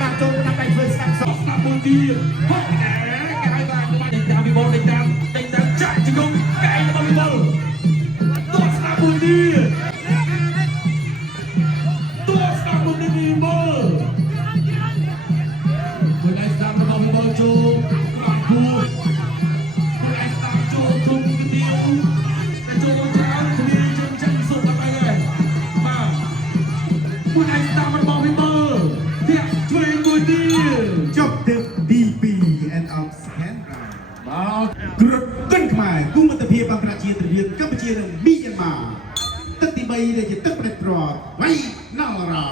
តាចូលតាមដៃធ្វើស្ដាប់សោះស្ដាប់មួយទៀតហត់ណែគេហៅថាក្បាច់ដេញតាមវិបុលដេញតាមចាក់ជង្គង់កែរបស់វិបុលទោះស្ដាប់មួយទៀតទោះស្ដាប់មួយទៀតវិបុលមួយដៃស្ដាប់របស់វិបុលចូលបានគូមួយដៃស្ដាប់ចូលធំទីទៀវតែចូលច្រើនគ្នាយើងចាក់សុខដល់ហើយបាទមួយដៃស្ដាប់របស់វិបុលធាក់ឆ្វេងមួយទៀតចប់ទឹកទី2 end of second round មកគ្រឹកកិនខ្មែរគូមិត្តភាពអន្តរជាតិរវាងកម្ពុជានិងមីយ៉ាន់ម៉ាទឹកទី3ដែលជាទឹកផ្ដាច់ព្រាត់វៃណល់រ៉ា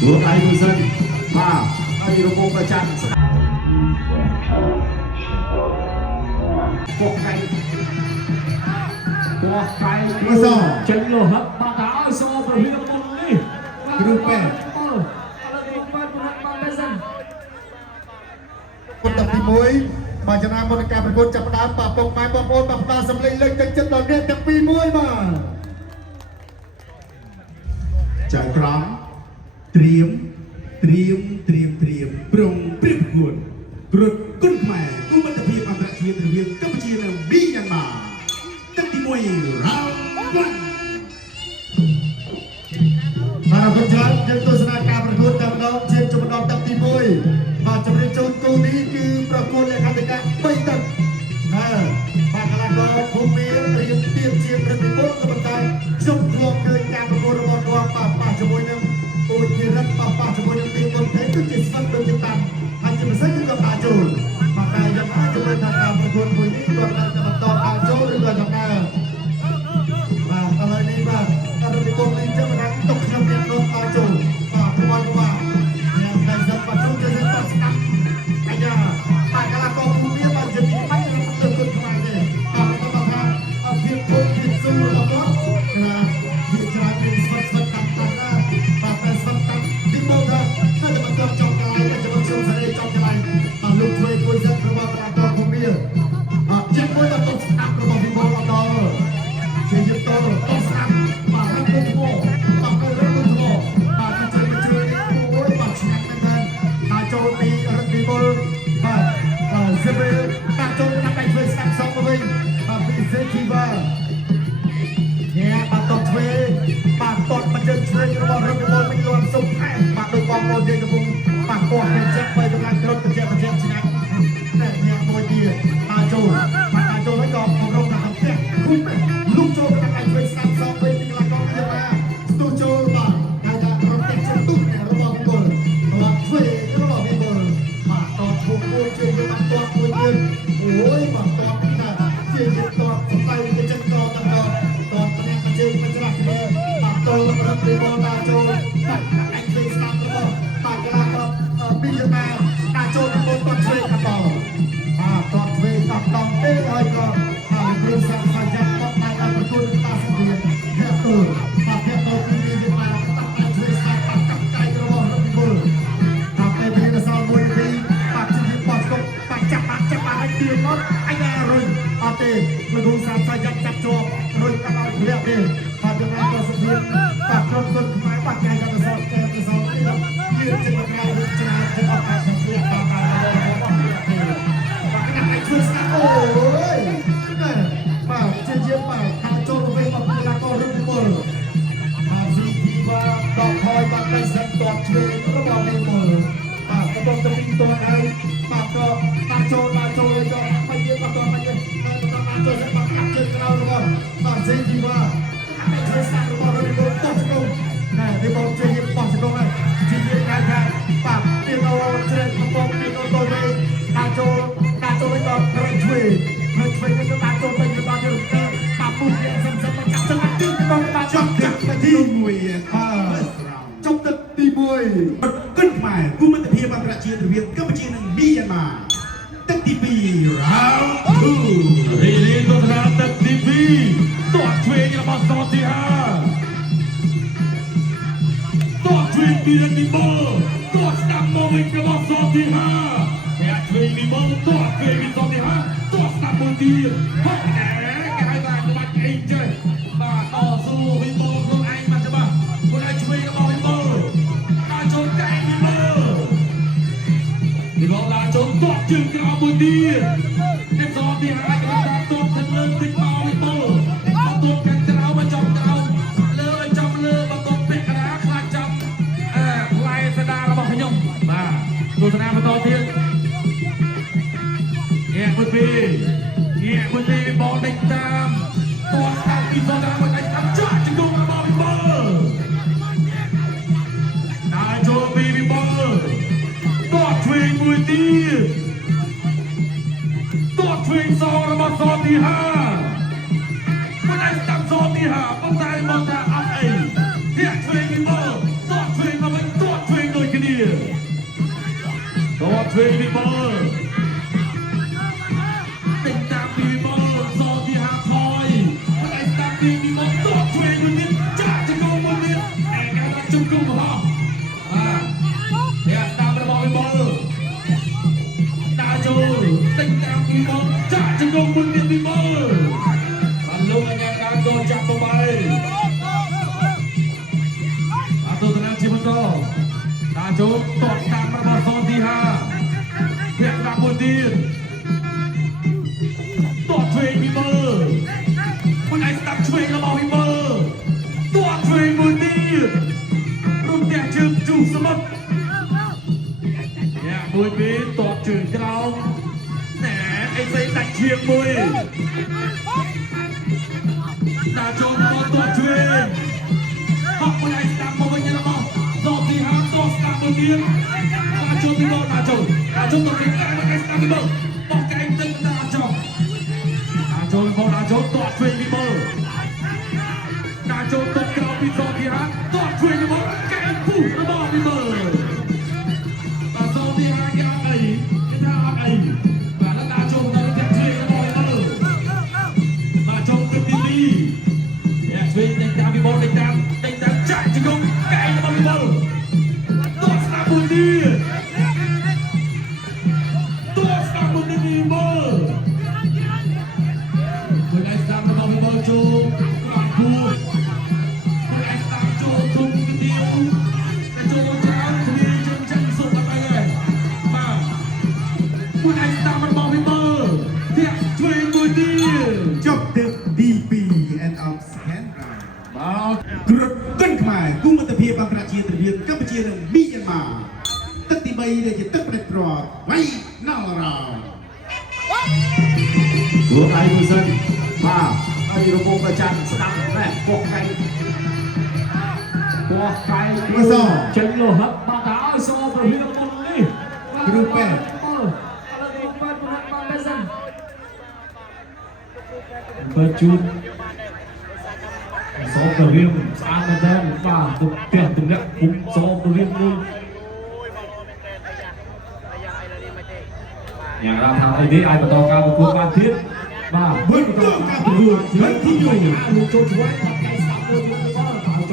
គួរដៃមួយសិនបាទហើយរបងប្រចាំស្ដាប់ពោះកៃចេញលោហឹកបាត់ហើយសូមប្រហៀលមុននេះគ្រូពេទ្យពុទ្ធទី1បាទចំណាយមុនការប្រកួតចាប់ផ្ដើមប៉ពុកម៉ែបងប្អូនបាទផ្ដល់សម្លេងលើកទឹកចិត្តដល់អ្នកទាំងពីរមួយបាទចាយក្រំត្រៀមប្រងព្រៀបប្រកួតគ្រឹកគុណខ្មែរគូមិត្តភាពអន្តរជាតិរវាងកម្ពុជានិងមីយ៉ាន់ម៉ាទឹកទី1 round 1បាទគុណច្រើនយើងទស្សនាការប្រកួតតែម្ដងជាជុំម្ដងទឹកទី1បាទជំរាបជូនគូនេះគឺប្រកួតលក្ខណៈ3ទឹកបាទកីឡាករភូមិរៀបទៀបជាព្រឹត្តិបុលក៏ប៉ុន្តែខ្ញុំធ្លាប់ឃើញការប្រកួតរបស់គាត់ប៉ះជាមួយនឹងគូជារិទ្ធប៉ះជាមួយនឹងទីមុនទេគឺជាស្វិតដូចជាតាមហើយជាពិសេសគឺគាត់ដើរចូលបាទតែយ៉ាងណាជំរឿនថាការប្រកួតមួយនេះគាត់នៅតែបន្តដើរចូលឬក៏យ៉ាងណាបាទឥឡូវនេះបាទការប្រកួតនេះចាំមិនទុកខ្ញុំមាននោះដើរចូលបាទប្រព័ន្ធបាទយ៉ាងតែសិនបាទចូលទៅស្ដាប់អាយ៉ាបាទកីឡាករភូមិបាទជាទីបាច់លើកគុណខ្មែរទេបាទគាត់ថាភាពគប់ភាពស៊ូរបស់គាត់វាច្រើនមានស្វិតតាមតាណាបាទតែស្វិតតាមទីមកដល់តែបន្តចង់កន្លែងតែខ្ញុំសេរីចង់កន្លែងបាទលោកធ្វើគួយសិនរបស់កីឡាករភូមិជាមួយដល់តុស្ដាប់របស់វិបុលដល់ជាយុទ្ធតុស្ដាប់បាទរឹកគុំធម៌បាទរឹកគុំធម៌បាទជួយអូយបាទឆ្ងាញ់មែនតើចូលពីរឹកវិបុលបាទសិបតាចូលតាមដៃធ្វើស្ដាប់សងទៅវិញបាទពីសេធីវ៉ាញ៉ាបាទតបធ្វើបាទតតមកជើងឆ្វេងរបស់រឹកវិបុលមិនលន់សុំថែបាទដោយបងប្អូនយើងកំពុងបាទកោះមានចិត្តបីកម្លាំងក្រុមប្រជាឆ្ងាញ់តែញ៉ាមួយទៀតបាទចូលហើយក៏គម្រោងថាផ្ទះគុំលុកចូលទៅតាមដៃឆ្វេងស្ដាប់សងវិញពីកីឡាករវិទ្យាស្ទូចូលបាទហើយថារំពេចជទុះរបស់វិបុលបាទឆ្វេងរបស់វិបុលបាទតធុំមួយជួយយកបាត់តមួយទៀតអូយបាទតថាជាយកតស្បៃទៅចិត្តតម្នាក់ជើងមិនច្រាស់គ្នាបាទតរបស់វិបុលដាក់ចូលបាទដៃឆ្វេងស្ដាប់របស់បាទកីឡាករពីយ៉ាន់ម៉ាដាក់ចូលទៅមុនតឆ្វេងកាត់តតទ្វេកាត់តំទេហើយក៏គ្រូសាស្ត្រសាច់បបដៃដល់ប្រគល់តាសង្គ្រាមភ័ក្រទូលបាទភ័ក្រទូលគឺមានយកមកតាក់ដៃទ្វេស្ដាប់កាត់ដៃរបស់រំបុលដល់ពេលវិញ្ញាណសល់មួយនាទីបាទជាបោះស្គប់បាទចាប់ឲ្យទៀនមកអញរុញអត់ទេគ្រូសាស្ត្រសាច់ចាប់ជាប់រុញកាត់ឲ្យធ្លាក់ទេបាទចំណែកក៏សង្គ្រាមបាទក្រុមគុណខ្មែរបាទចែកទៅសល់នេះមានចិត្តក្រៅច្រើនចិត្តអត់ខាត់ធ្លាក់បាទជួយស្ដាប់អូយបាទជាជាបាទថាចូលទៅវិញមកកីឡាកររឹកវិបុលបាទស៊ីធីវ៉ាដល់ថយបាទទៅសិនតបឆ្វេងរបស់វិបុលបាទកំពុងតែពីតនហើយបាទក៏ដាក់ចូលហើយក៏មិនទៀតបាទមិនទៀតតែចូលសិនបាទកាត់ជើងក្រៅរបស់បាទស៊ីធីវ៉ាហើយជួយស្ដាប់របស់រឹកវិបុលតោះឆ្កងណាវិបុលជួយបោះឆ្កងហើយជាជាកាយថាបាទពីអូជ្រែកកំពុងពីអូទៅវិញដាក់ចូលដល់រឹកឆ្វេងទៅដាក់ចូលទៅដល់យើងទៅបាពុះយើងសឹមមកចាប់ចឹងទីទៅដាក់ចប់ទី1ចប់ទឹកទី1កិនខ្មែរគូមិត្តភាពអន្តរជាតិរវាងកម្ពុជានិងមីយ៉ាន់ម៉ាទឹកទី2 round 2រីនេះទស្សនាទឹកទី2តោះឆ្វេងរបស់សតទី5តោះឆ្វេងពីរឹកវិបុលតោះស្ដាប់មកវិញរបស់សតទី5អ្នកឆ្វេងវិបុលតោះឆ្វេងពីសតទី5តោះស្ដាប់មួយទៀតហត់ណែគេហៅថាក្បាច់អីចេះបាទតស៊ូវិបុលខ្លួនឯងបាទច្បាស់ខ្លួនឯងឆ្វេងរបស់វិបុល จึงกระบุดีในซอนที่หายกระดาษตัวทันเลิกติดต่อวิโต้ตัวกันจะเอามาจองเราเลยจำเลยมาตบเป็ดกระดาษคลาจับลายสดาเราบอกขยมมาตัวสนามมาต่อเทียนแย่คุณพี่บอลเด็กตามตัวทางอีโซดามันไอ้ทำจ้าจะดูมาบอลวิโต้นายโจบีวิโต้ตัวทวีมือตีตัวทวีซอระมาซอที่ห้ามันไอ้ตั้งซอที่ห้ามันได้มาจากอัพเอเฮียทวีวิโต้ตัวทวีมาเป็นตัวทวีโดยกันดีตัวทวีวิโต้ติดตามวิโต้ซอที่ห้าทอยมันไอ้ตั้งวิโต้ตัวทวีมันนิดจ้าจะโกงมันนิดไอ้การจุกกุมหัวเฮียตามระบบวิโต้ตาโจติดตามวิโต้จ้าจะโกงมันนิดวิโต้มันลงอันยังการโดนจับตัวไปตัวสนามชิมันโตตาโจตดตามระบบซอที่ห้าเพียงตามบนดินตัวเทรนวิโต้มันไอ้ตับเทรนระบบวิโต้ตัวเทรนบนดินรุ่นแก่จึงจุสมัดเนี่ยมวยปีตอดจืดกราวแหนไอ้ใส่ตัดเชียงมวยตาโจมาตัวเทรนขอบคุณไอ้ตับมาเป็นยังไงบ้างซอที่ห้าตัวสตาร์บนดินตาโจวิโต้ตาโจตัวเก่งแต่ไม่ไอ้สตาร์วิโต้บอกไก่ตึงตาโจตัวเทรนวิโต้ตาโจตกกราวพิโซที่ห้าตัวเทรนวิโต้ไก่ผู้ระบอกวิโต้ตาโจที่ห้าแกไอ้ที่ท่าไอ้แล้วตาโจตอนนี้เทรนระบอกวิโต้ตาโจเป็นดีลีเทรนเด็กตามวิโต้เด็กตามจ่ายจะกงไก่ระบอกวิโต้ตัวสตาร์บุญดีตัวสตาร์บุญดีวิโต้คุณไอ้สตาร์ระบอกวิโต้โจก่อนพูดคุณไอ้สตาร์โจทุ่มเดียวแต่โจเท้าทวีจนจังสุดอะไรเลยมาคุณไอ้สตาร์ระบอกวิโต้เทียบทวีบุญดีจบเด็ก DP and of hand round มากรุดกันขมายกุ้งมัตเพียบางประเชียตระเบียนกัมพูชีนึงมียันมาตั้งที่ใบเลยจะตั้งประเด็นปลอดไว้นอกเราหัวไก่มือสั่นมาไอ้ระบบประจันสตังแม่ปอกไก่มาซ้อเชิงโลหับมาดาวโซ่ประเภทมันนี่กรุ๊ปแปดเปิดจุดโซ่ประเภทสามกันได้ว่าตุกเตี้ยตุกเล็กคุ้มโซ่ประเภทนึงอย่างเราทำไอ้นี้ไอ้ประตอการประกวดการทิศมาเบิ้ลก็การประกวดมันที่อยู่ลูกโจช่วยตัดไก่สามคนอยู่ในบ้านตาโจ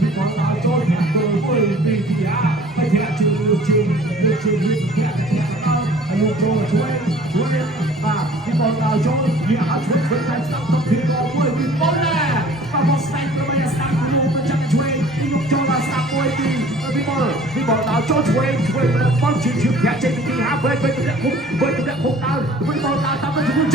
มีคนตาโจแข่งตัวเว้ยปีที่ยาไม่แข่งชื่อวิ่งแข่งเอาไอ้ลูกโจช่วยมามีคนตาโจเนี่ยหาช่วยไก่สามคนพี่ก็เว้ยวิ่งบอลแน่ตาบอลสไตล์ก็ไม่ได้สตาร์ทลูกมันจะช่วยลูกโจมาสตาร์ทมวยตีมีบอลตาโจช่วยมันบอลชื่อแข่งเจมิตีหาเว้ยตัวเล็กคุ้มดาวมีบอลตาตามไปช่วย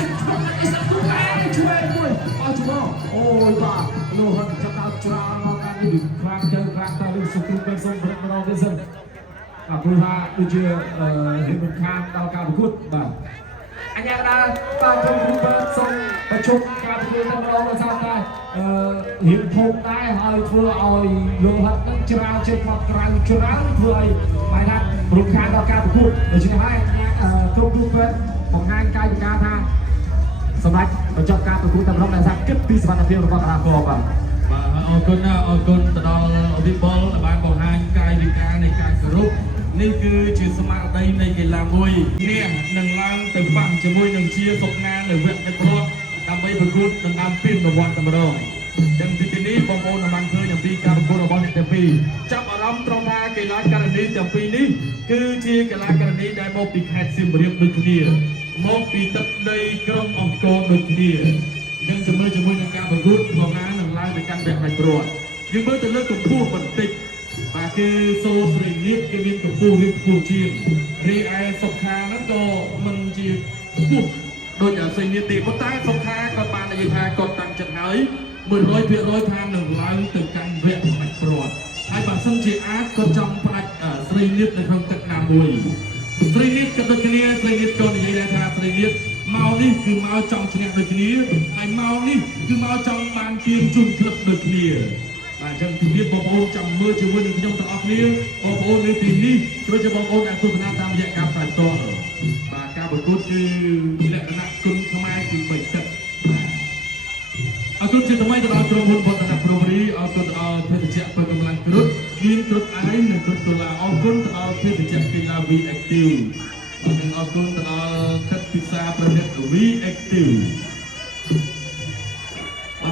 ไอ้สัตว์ตัวแก่ช่วยมวยเอาจุดโอ้ยบ้าโลหันจะตาจราเราการนี้ครั้งเจอครั้งตาลูกสุขุมเป็นทรงเป็นเราเป็นทรงผู้ว่าดูเชื่อเห็นเป็นข้างเราการพูดบ้าอันนี้นะป้าชมผู้เป็นทรงประชุมการพูดเราเราทราบได้เห็นพงได้เอาเพื่อเอาโลหันนั้นจราเจ็บมาไกลจราเพื่อไปนะรุ่งข้างเราการพูดโดยเฉพาะชมผู้เป็นของงานการจัดการทางสำหรับประจบการประกวดตำรวจในสังกัดปี2015ระบบราคาบ่เอาคนตลอดวิบอลบางบอกหางกายวิการในการกรุ๊ปนี่คือจุดสมาร์ทในกีฬามวยเนี่ยหนึ่งล้านเต็มฝั่งจะมวยหนึ่งเชียร์สกงานหนึ่งเวทในรถทำไปประกวดหนึ่งนำปิ้นระวังตำรวจจังที่นี้บางคนบางเคยอย่างปีการประกวดระวังในปีจับอารมณ์ตรงมากีฬาการนี้จากปีนี้คือที่กีฬาการนี้ได้มอบปีแคสซิมเรียบดุจเดียมอบปีตัดในกรมองค์กรดุจเดียยังจะมือในการประกวดของงานหนึ่งล้านในการแบ่งในประวัติยังมือจะเลิกกับผู้บันติดมาคือโซฟริง នេះគេមានកម្ពស់វាខ្ពស់ជាងរីឯសុខាហ្នឹងក៏មិនជាខ្ពស់ដូចអាស្រីនេះទេប៉ុន្តែសុខាក៏បាននិយាយថាគាត់តាំងចិត្តហើយ 100% ថានឹងឡើងទៅកាន់វគ្គផ្ដាច់ព្រាត់ហើយបើសិនជាអាចក៏ចង់ផ្ដាច់ស្រីនេះនៅក្នុងទឹកណាមួយស្រីនេះក៏ដូចគ្នាស្រីនេះក៏និយាយដែរថាស្រីនេះមកនេះគឺមកចង់ឈ្នះដូចគ្នាហើយមកនេះគឺមកចង់បានជាជុំក្លឹបដូចគ្នាបាទអញ្ចឹងពីនេះបងប្អូនចាំមើលជាមួយនឹងខ្ញុំទាំងអស់គ្នាបងប្អូននៅទីនេះជួយchoបងប្អូនអាចទស្សនាតាមរយៈការផ្សាយផ្ទាល់បាទការប្រកួតគឺលក្ខណៈគុណខ្មែរគឺ3ទឹកអរគុណជាថ្មីទៅដល់ក្រុមហ៊ុនវឌ្ឍនប្រវរីអរគុណទៅដល់ភេទជ្ជៈបើកម្លាំងគ្រុឌមានគ្រុឌឯងនិងគ្រុឌដុល្លារអរគុណទៅដល់ភេទជ្ជៈកីឡា V Active អរគុណទៅដល់ទឹកពិសាប្រណិត V Active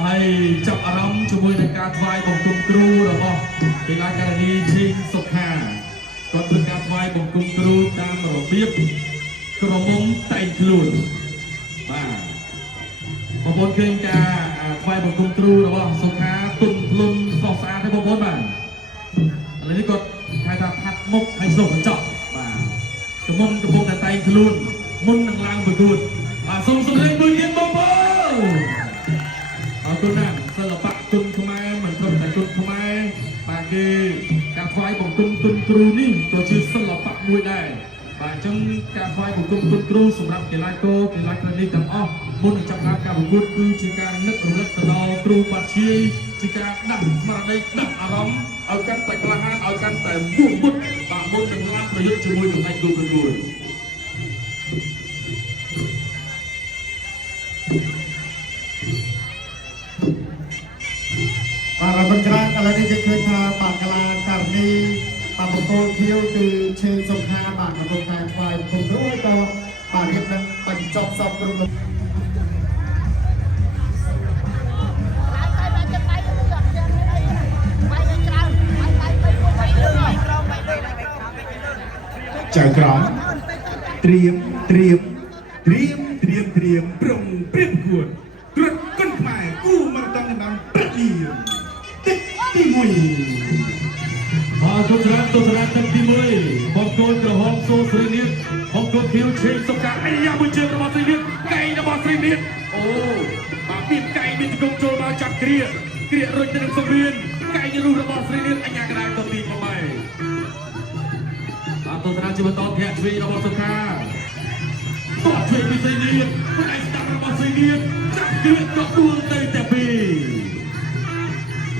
ហើយចាប់អារម្មណ៍ជាមួយនឹងការថ្វាយបង្គំគ្រូរបស់កីឡាការិនីឈីងសុខាគាត់ធ្វើការថ្វាយបង្គំគ្រូតាមរបៀបក្រមុំតែងខ្លួនបាទបងប្អូនឃើញការថ្វាយបង្គំគ្រូរបស់សុខាទុនខ្លួនស្រស់ស្អាតទេបងប្អូនបាទឥឡូវនេះគាត់ហៅថាផាត់មុខឲ្យស្រុះកញ្ចក់បាទក្រមុំកំពុងតែតែងខ្លួនមុននឹងឡើងប្រកួតបាទសូមសម្លេងមួយទៀតបងប្អូនអរគុណណាស់សិល្បៈគុណខ្មែរមិនត្រឹមតែគុណខ្មែរបាទគឺការថ្វាយបង្គំគុណគ្រូនេះក៏ជាសិល្បៈមួយដែរបាទអញ្ចឹងការថ្វាយបង្គំគុណគ្រូសម្រាប់កីឡាករកីឡាការិនីទាំងអស់មុននឹងចាប់ផ្ដើមការប្រកួតគឺជាការនឹករលឹកទៅដល់គ្រូបាត់ជាយជាការដាស់ស្មារតីដាស់អារម្មណ៍ឲ្យកាន់តែក្លាហានឲ្យកាន់តែមុខមុតបាទមុននឹងឡើងប្រយុទ្ធជាមួយនឹងឯកគូប្រកួតបាទអរគុណច្រើនឥឡូវនេះយើងឃើញថាបាទកីឡាការិនីបាទបង្គោលខៀវគឺឈើសុខាបាទកំពុងតែថ្វាយបង្គំគ្រូក៏បាទរៀបនឹងបញ្ចប់សពគ្រប់ចៅក្រមត្រៀមប្រុងព្រៀបគួតត្រុតគុណខ្មែរគូមិនต้องបានប្រាក់លីទឹកទី1អរគុណច្រើនទស្សនាទឹកទី1បងប្អូនក្រហមសូស្រីនេះបងប្អូនខៀវឈេងសុខាអាយ៉ាមួយជើងរបស់ស្រីនេះកែងរបស់ស្រីនេះអូបាទមានកែងមានជង្គង់ចូលមកចាប់គ្រារុញទៅនឹងសង្វៀនកែងរុះរបស់ស្រីនេះអញ្ញាកណ្ដាលទៅទី8បាទទស្សនាជាបន្តធាក់ឆ្វេងរបស់សុខាតោះឆ្វេងពីស្រីនេះមិនអាចស្ដាប់របស់ស្រីនេះចាប់គ្រាក៏ដួលទៅតែពីរ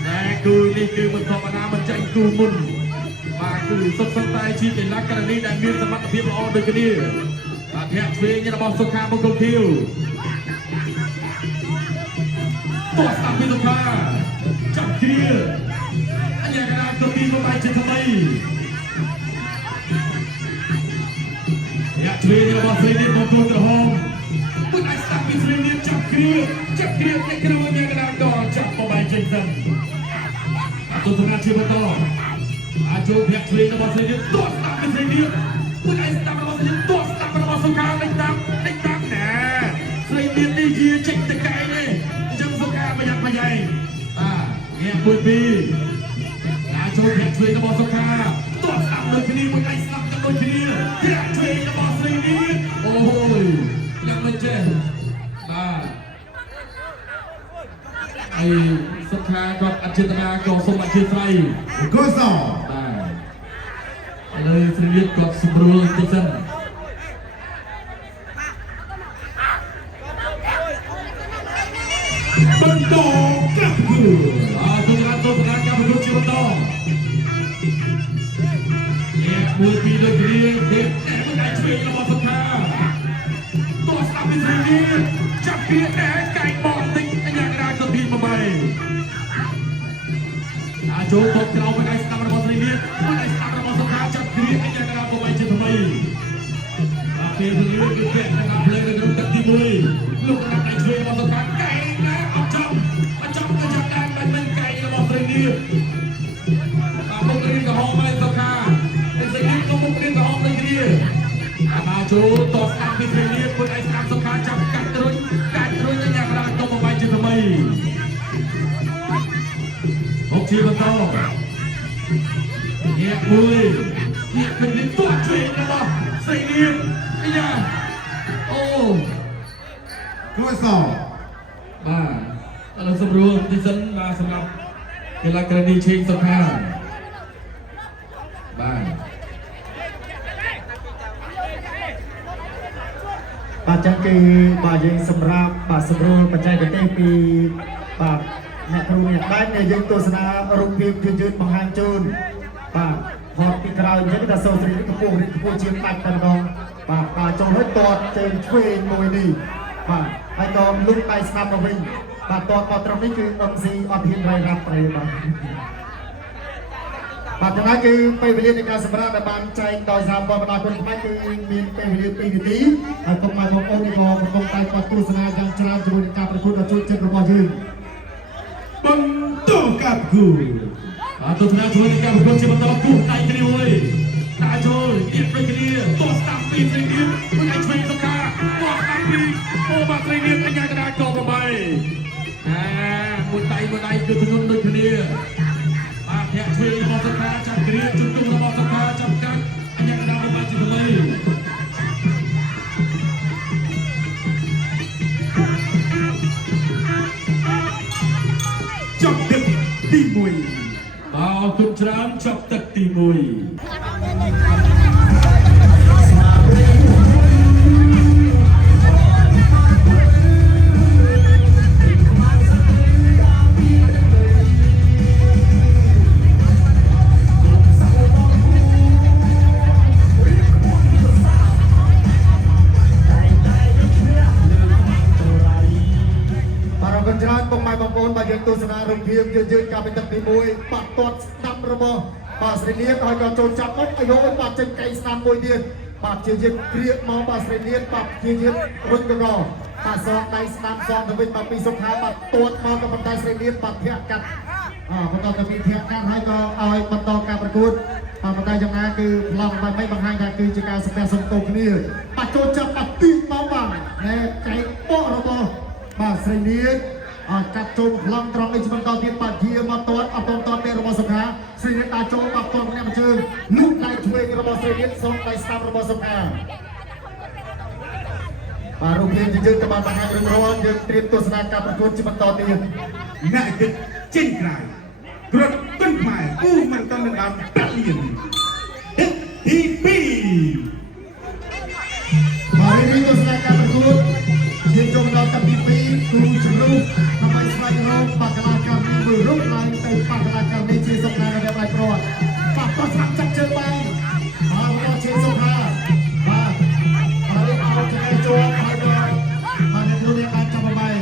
តែគូនេះគឺមិនធម្មតាមិនចាញ់គូមុនបាទគឺសុទ្ធសឹងតែជាកីឡាការិនីដែលមានសមត្ថភាពល្អដូចគ្នាបាទធាក់ឆ្វេងរបស់សុខាបង្គោលខៀវតោះស្ដាប់ពីសុខាចាប់គ្រាអញ្ញាកណ្ដាលទៅទី8ជាថ្មីធាក់ឆ្វេងរបស់ស្រីនេះបង្គោលក្រហមមិនអាចស្ដាប់ពីស្រីនេះចាប់គ្រាអ្នកគ្រូអញ្ញាកណ្ដាលក៏ចាប់បបាយចេញទៅទស្សនាជាបន្តអាចចូលធាក់ឆ្វេងរបស់ស្រីនេះតោះស្ដាប់ពីស្រីនេះមិនអាចស្ដាប់របស់ស្រីនេះតោះស្ដាប់របស់សុខាដេញតាមណាស្រីនេះនេះជាចេញតកែងទេអញ្ចឹងសុខាប្រយ័ត្នប្រយែងបាទអ្នកមួយពីរអាចចូលធាក់ឆ្វេងរបស់សុខាតោះស្ដាប់ដូចគ្នាមិនអាចស្ដាប់ដូចគ្នាធាក់ឆ្វេងរបស់ស្រីនេះអូយយ៉ាងមិនចេះបាទហើយសុខាគាត់អចិន្តាក៏សូមអធិស្ឋានកុសលបាទឥឡូវស្រីនេះគាត់សម្រួលតិចសិនបន្តកាប់គូទស្សនាការប្រកួតជាបន្តអ្នកមួយពីដូចគ្នាទេមិនអាចឆ្វេងរបស់សុខាតោះស្ដាប់ពីស្រីនេះចាប់គ្រាដែរកាយបងតិចអញ្ញាកណ្ដាលទៅទី8អាចចូលបោកក្រោមមិនអាចស្ដាប់របស់ស្រីនេះមិនអាចស្ដាប់របស់សុខាចាប់គ្រាអញ្ញាកណ្ដាលទៅ8ជាថ្មីពេលវេលាគឺពាក់កណ្ដាលភ្លើងនៅក្នុងទឹកទី1លោកកណ្ដាលឆ្វេងរបស់សុខាកែងណាអត់ចំទៅចាប់ដែរមិនកែងរបស់ស្រីនេះបាទមុខរៀងក្រហមហើយសុខាស្រីនេះក៏មុខរៀងក្រហមដូចគ្នាអាចចូលតស្ដាប់ពីស្រីនេះមិនអាចស្ដាប់សុខាចាប់កាត់រុញអញ្ញាកណ្ដាលទៅ8ជាថ្មីហុកជាបន្តអ្នកមួយ Liệt mình đến toàn chuyện rồi mà Xây liệt Bây giờ Ô ร้อยสอง Bà Đó là sầm ruộng Đi dẫn và sầm lọc Thì là cái đi trên sầm hàng Bà បាទចឹងគឺបាទយើងសម្រាប់បាទសម្រួលបច្ចេកទេសពីបាទអ្នកគ្រូអ្នកដាច់ដែលយើងទស្សនារូបភាពយឺតៗបង្ហាញជូនបាទហត់ពីក្រោយអញ្ចឹងថាសូស្រីកំពុងរីកកំពុងជាបាច់តែម្ដងបាទបាទចូលហើយតតជើងឆ្វេងមួយនេះបាទហើយក៏លុបដៃស្ដាប់មកវិញបាទតតមកត្រង់នេះគឺអឹមស៊ីអត់ហ៊ានរៃរ៉ាប់ប្រេបាទបាទចំណែកគឺពេលវេលានៃការសម្រាប់ដែលបានចែកដោយសារបបដាគុណខ្មែរគឺមានពេលវេលា2នាទីហើយពុកម៉ែបងប្អូននេះក៏កំពុងតែគាត់ទស្សនាយ៉ាងច្រើនជាមួយនឹងការប្រកួតដ៏ជោគជ័យរបស់យើង បន្តកាប់គូ បាទទស្សនាជួយការប្រកួតជាបន្តគូដៃគ្នាមួយដាក់ចូលទៀតព្រៃគ្នាតោះស្ដាប់ពីព្រៃគ្នាមួយឯងឆ្វេងសុខាតោះស្ដាប់ពីអូបាទព្រៃគ្នាអញ្ញាកដាកោ8មួយដៃគឺទងន់ដូចគ្នាបាទធាក់ឆ្វេងរបស់សុខាចាប់គ្រាជុំរបស់សុខាចាប់កាត់អញ្ញាកដារបស់ជាទលី ចប់ទឹកទី1 បាទអរគុណច្រើនចាប់ទឹកទី1 ច្រើនបងប្អូនបាទយើងទស្សនារូបភាពយឺតៗការពិតទី1បាត់ទាត់ស្ដាប់របស់បាទស្រីលៀនហើយក៏ចូលចាប់មកអាយុបាទចេញកៃស្ដាប់មួយទៀតបាទជាយើងគ្រៀកមកបាទស្រីលៀនបាទជាយើងរុញកកបាទសងដៃស្ដាប់សងទៅវិញបាទពីសុខាបាទទាត់មកក៏ប៉ុន្តែស្រីលៀនបាទធាក់កាត់បន្តទៅពីធាក់កាត់ហើយក៏ឲ្យបន្តការប្រកួតបាទប៉ុន្តែយ៉ាងណាគឺប្លង់បាទមិនបង្ហាញថាគឺជាការសម្ភាសសុំទោសគ្នាបាទចូលចាប់បាទទីមកបាទណែកែបករបស់បាទស្រីលៀនកាត់ចូលប្លង់ត្រង់នេះបន្តទៀតបាទជាមកទាត់អត់ទាន់ទេរបស់សុខាស្រីលៀនដាក់ចូលបាទទាត់ម្នាក់មួយជើងលូកដៃឆ្វេងរបស់ស្រីលៀនសងដៃស្ដាប់របស់សុខាបាទរូបភាពយើងទៅបានបង្ហាញរឿងរាល់យើងត្រៀមទស្សនាការប្រកួតជាបន្តទៀត អ្នកគិតចេញក្រៅគ្រុតទុនខ្មែរគូមិនតន់នឹងដើមតាក់លៀនទី2 បាទរៀបទស្សនាការប្រកួតយើងចូលដល់តាទី2គូជ្រុំដើម្បីស្វែងរកបកកលាការនេះមួយរូបឡើងទៅបកកលាការនេះជាសំណាងរបស់ដៃប្រវត្តិបាទក៏ស្រាប់ចាក់ជើងបានហើយក៏ជាសុខាបាទហើយเอาចង្អេចូលហើយក៏បាទអ្នកលោកបានចាប់បែប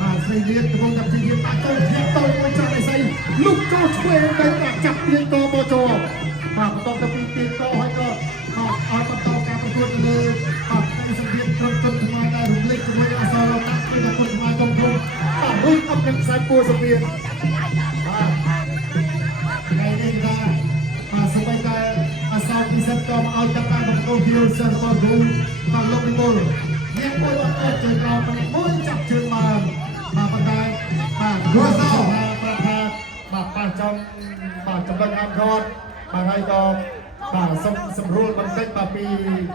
បាទស្រីលៀនកំពុងតែព្យាយាមដាក់ចូលធាក់ទៅមួយចាក់ឯស្អីលុកចូលឆ្វេងទៅបាទចាប់ទាញតមកចូលបាទបន្តទៅពីទាញតហើយក៏ឲ្យបន្តការប្រកួតលើបាទសម្ភារក្រុមទុនខ្មែរដែលរំលេចជាមួយអសរតាក់គឺតែគុណខ្មែរកំពុងបាទរុញអប់នឹងខ្សែពួរសម្ភារបាទថ្ងៃនេះបាទសូម្បីតែអសរពិសិដ្ឋក៏មកឲ្យចាប់បានបង្កវីវសិស្សរបស់គ្រូបាទលោកនិមលមានមួយអត់អត់ជើងក្រោមម្នាក់មួយចាប់ជើងបានបាទប៉ុន្តែបាទគ្រូសោប្រថាបាទប៉ះចំបាទចំណុចហាត់គាត់បាទហើយក៏បាទសូមសម្រួលបន្តិចបាទពី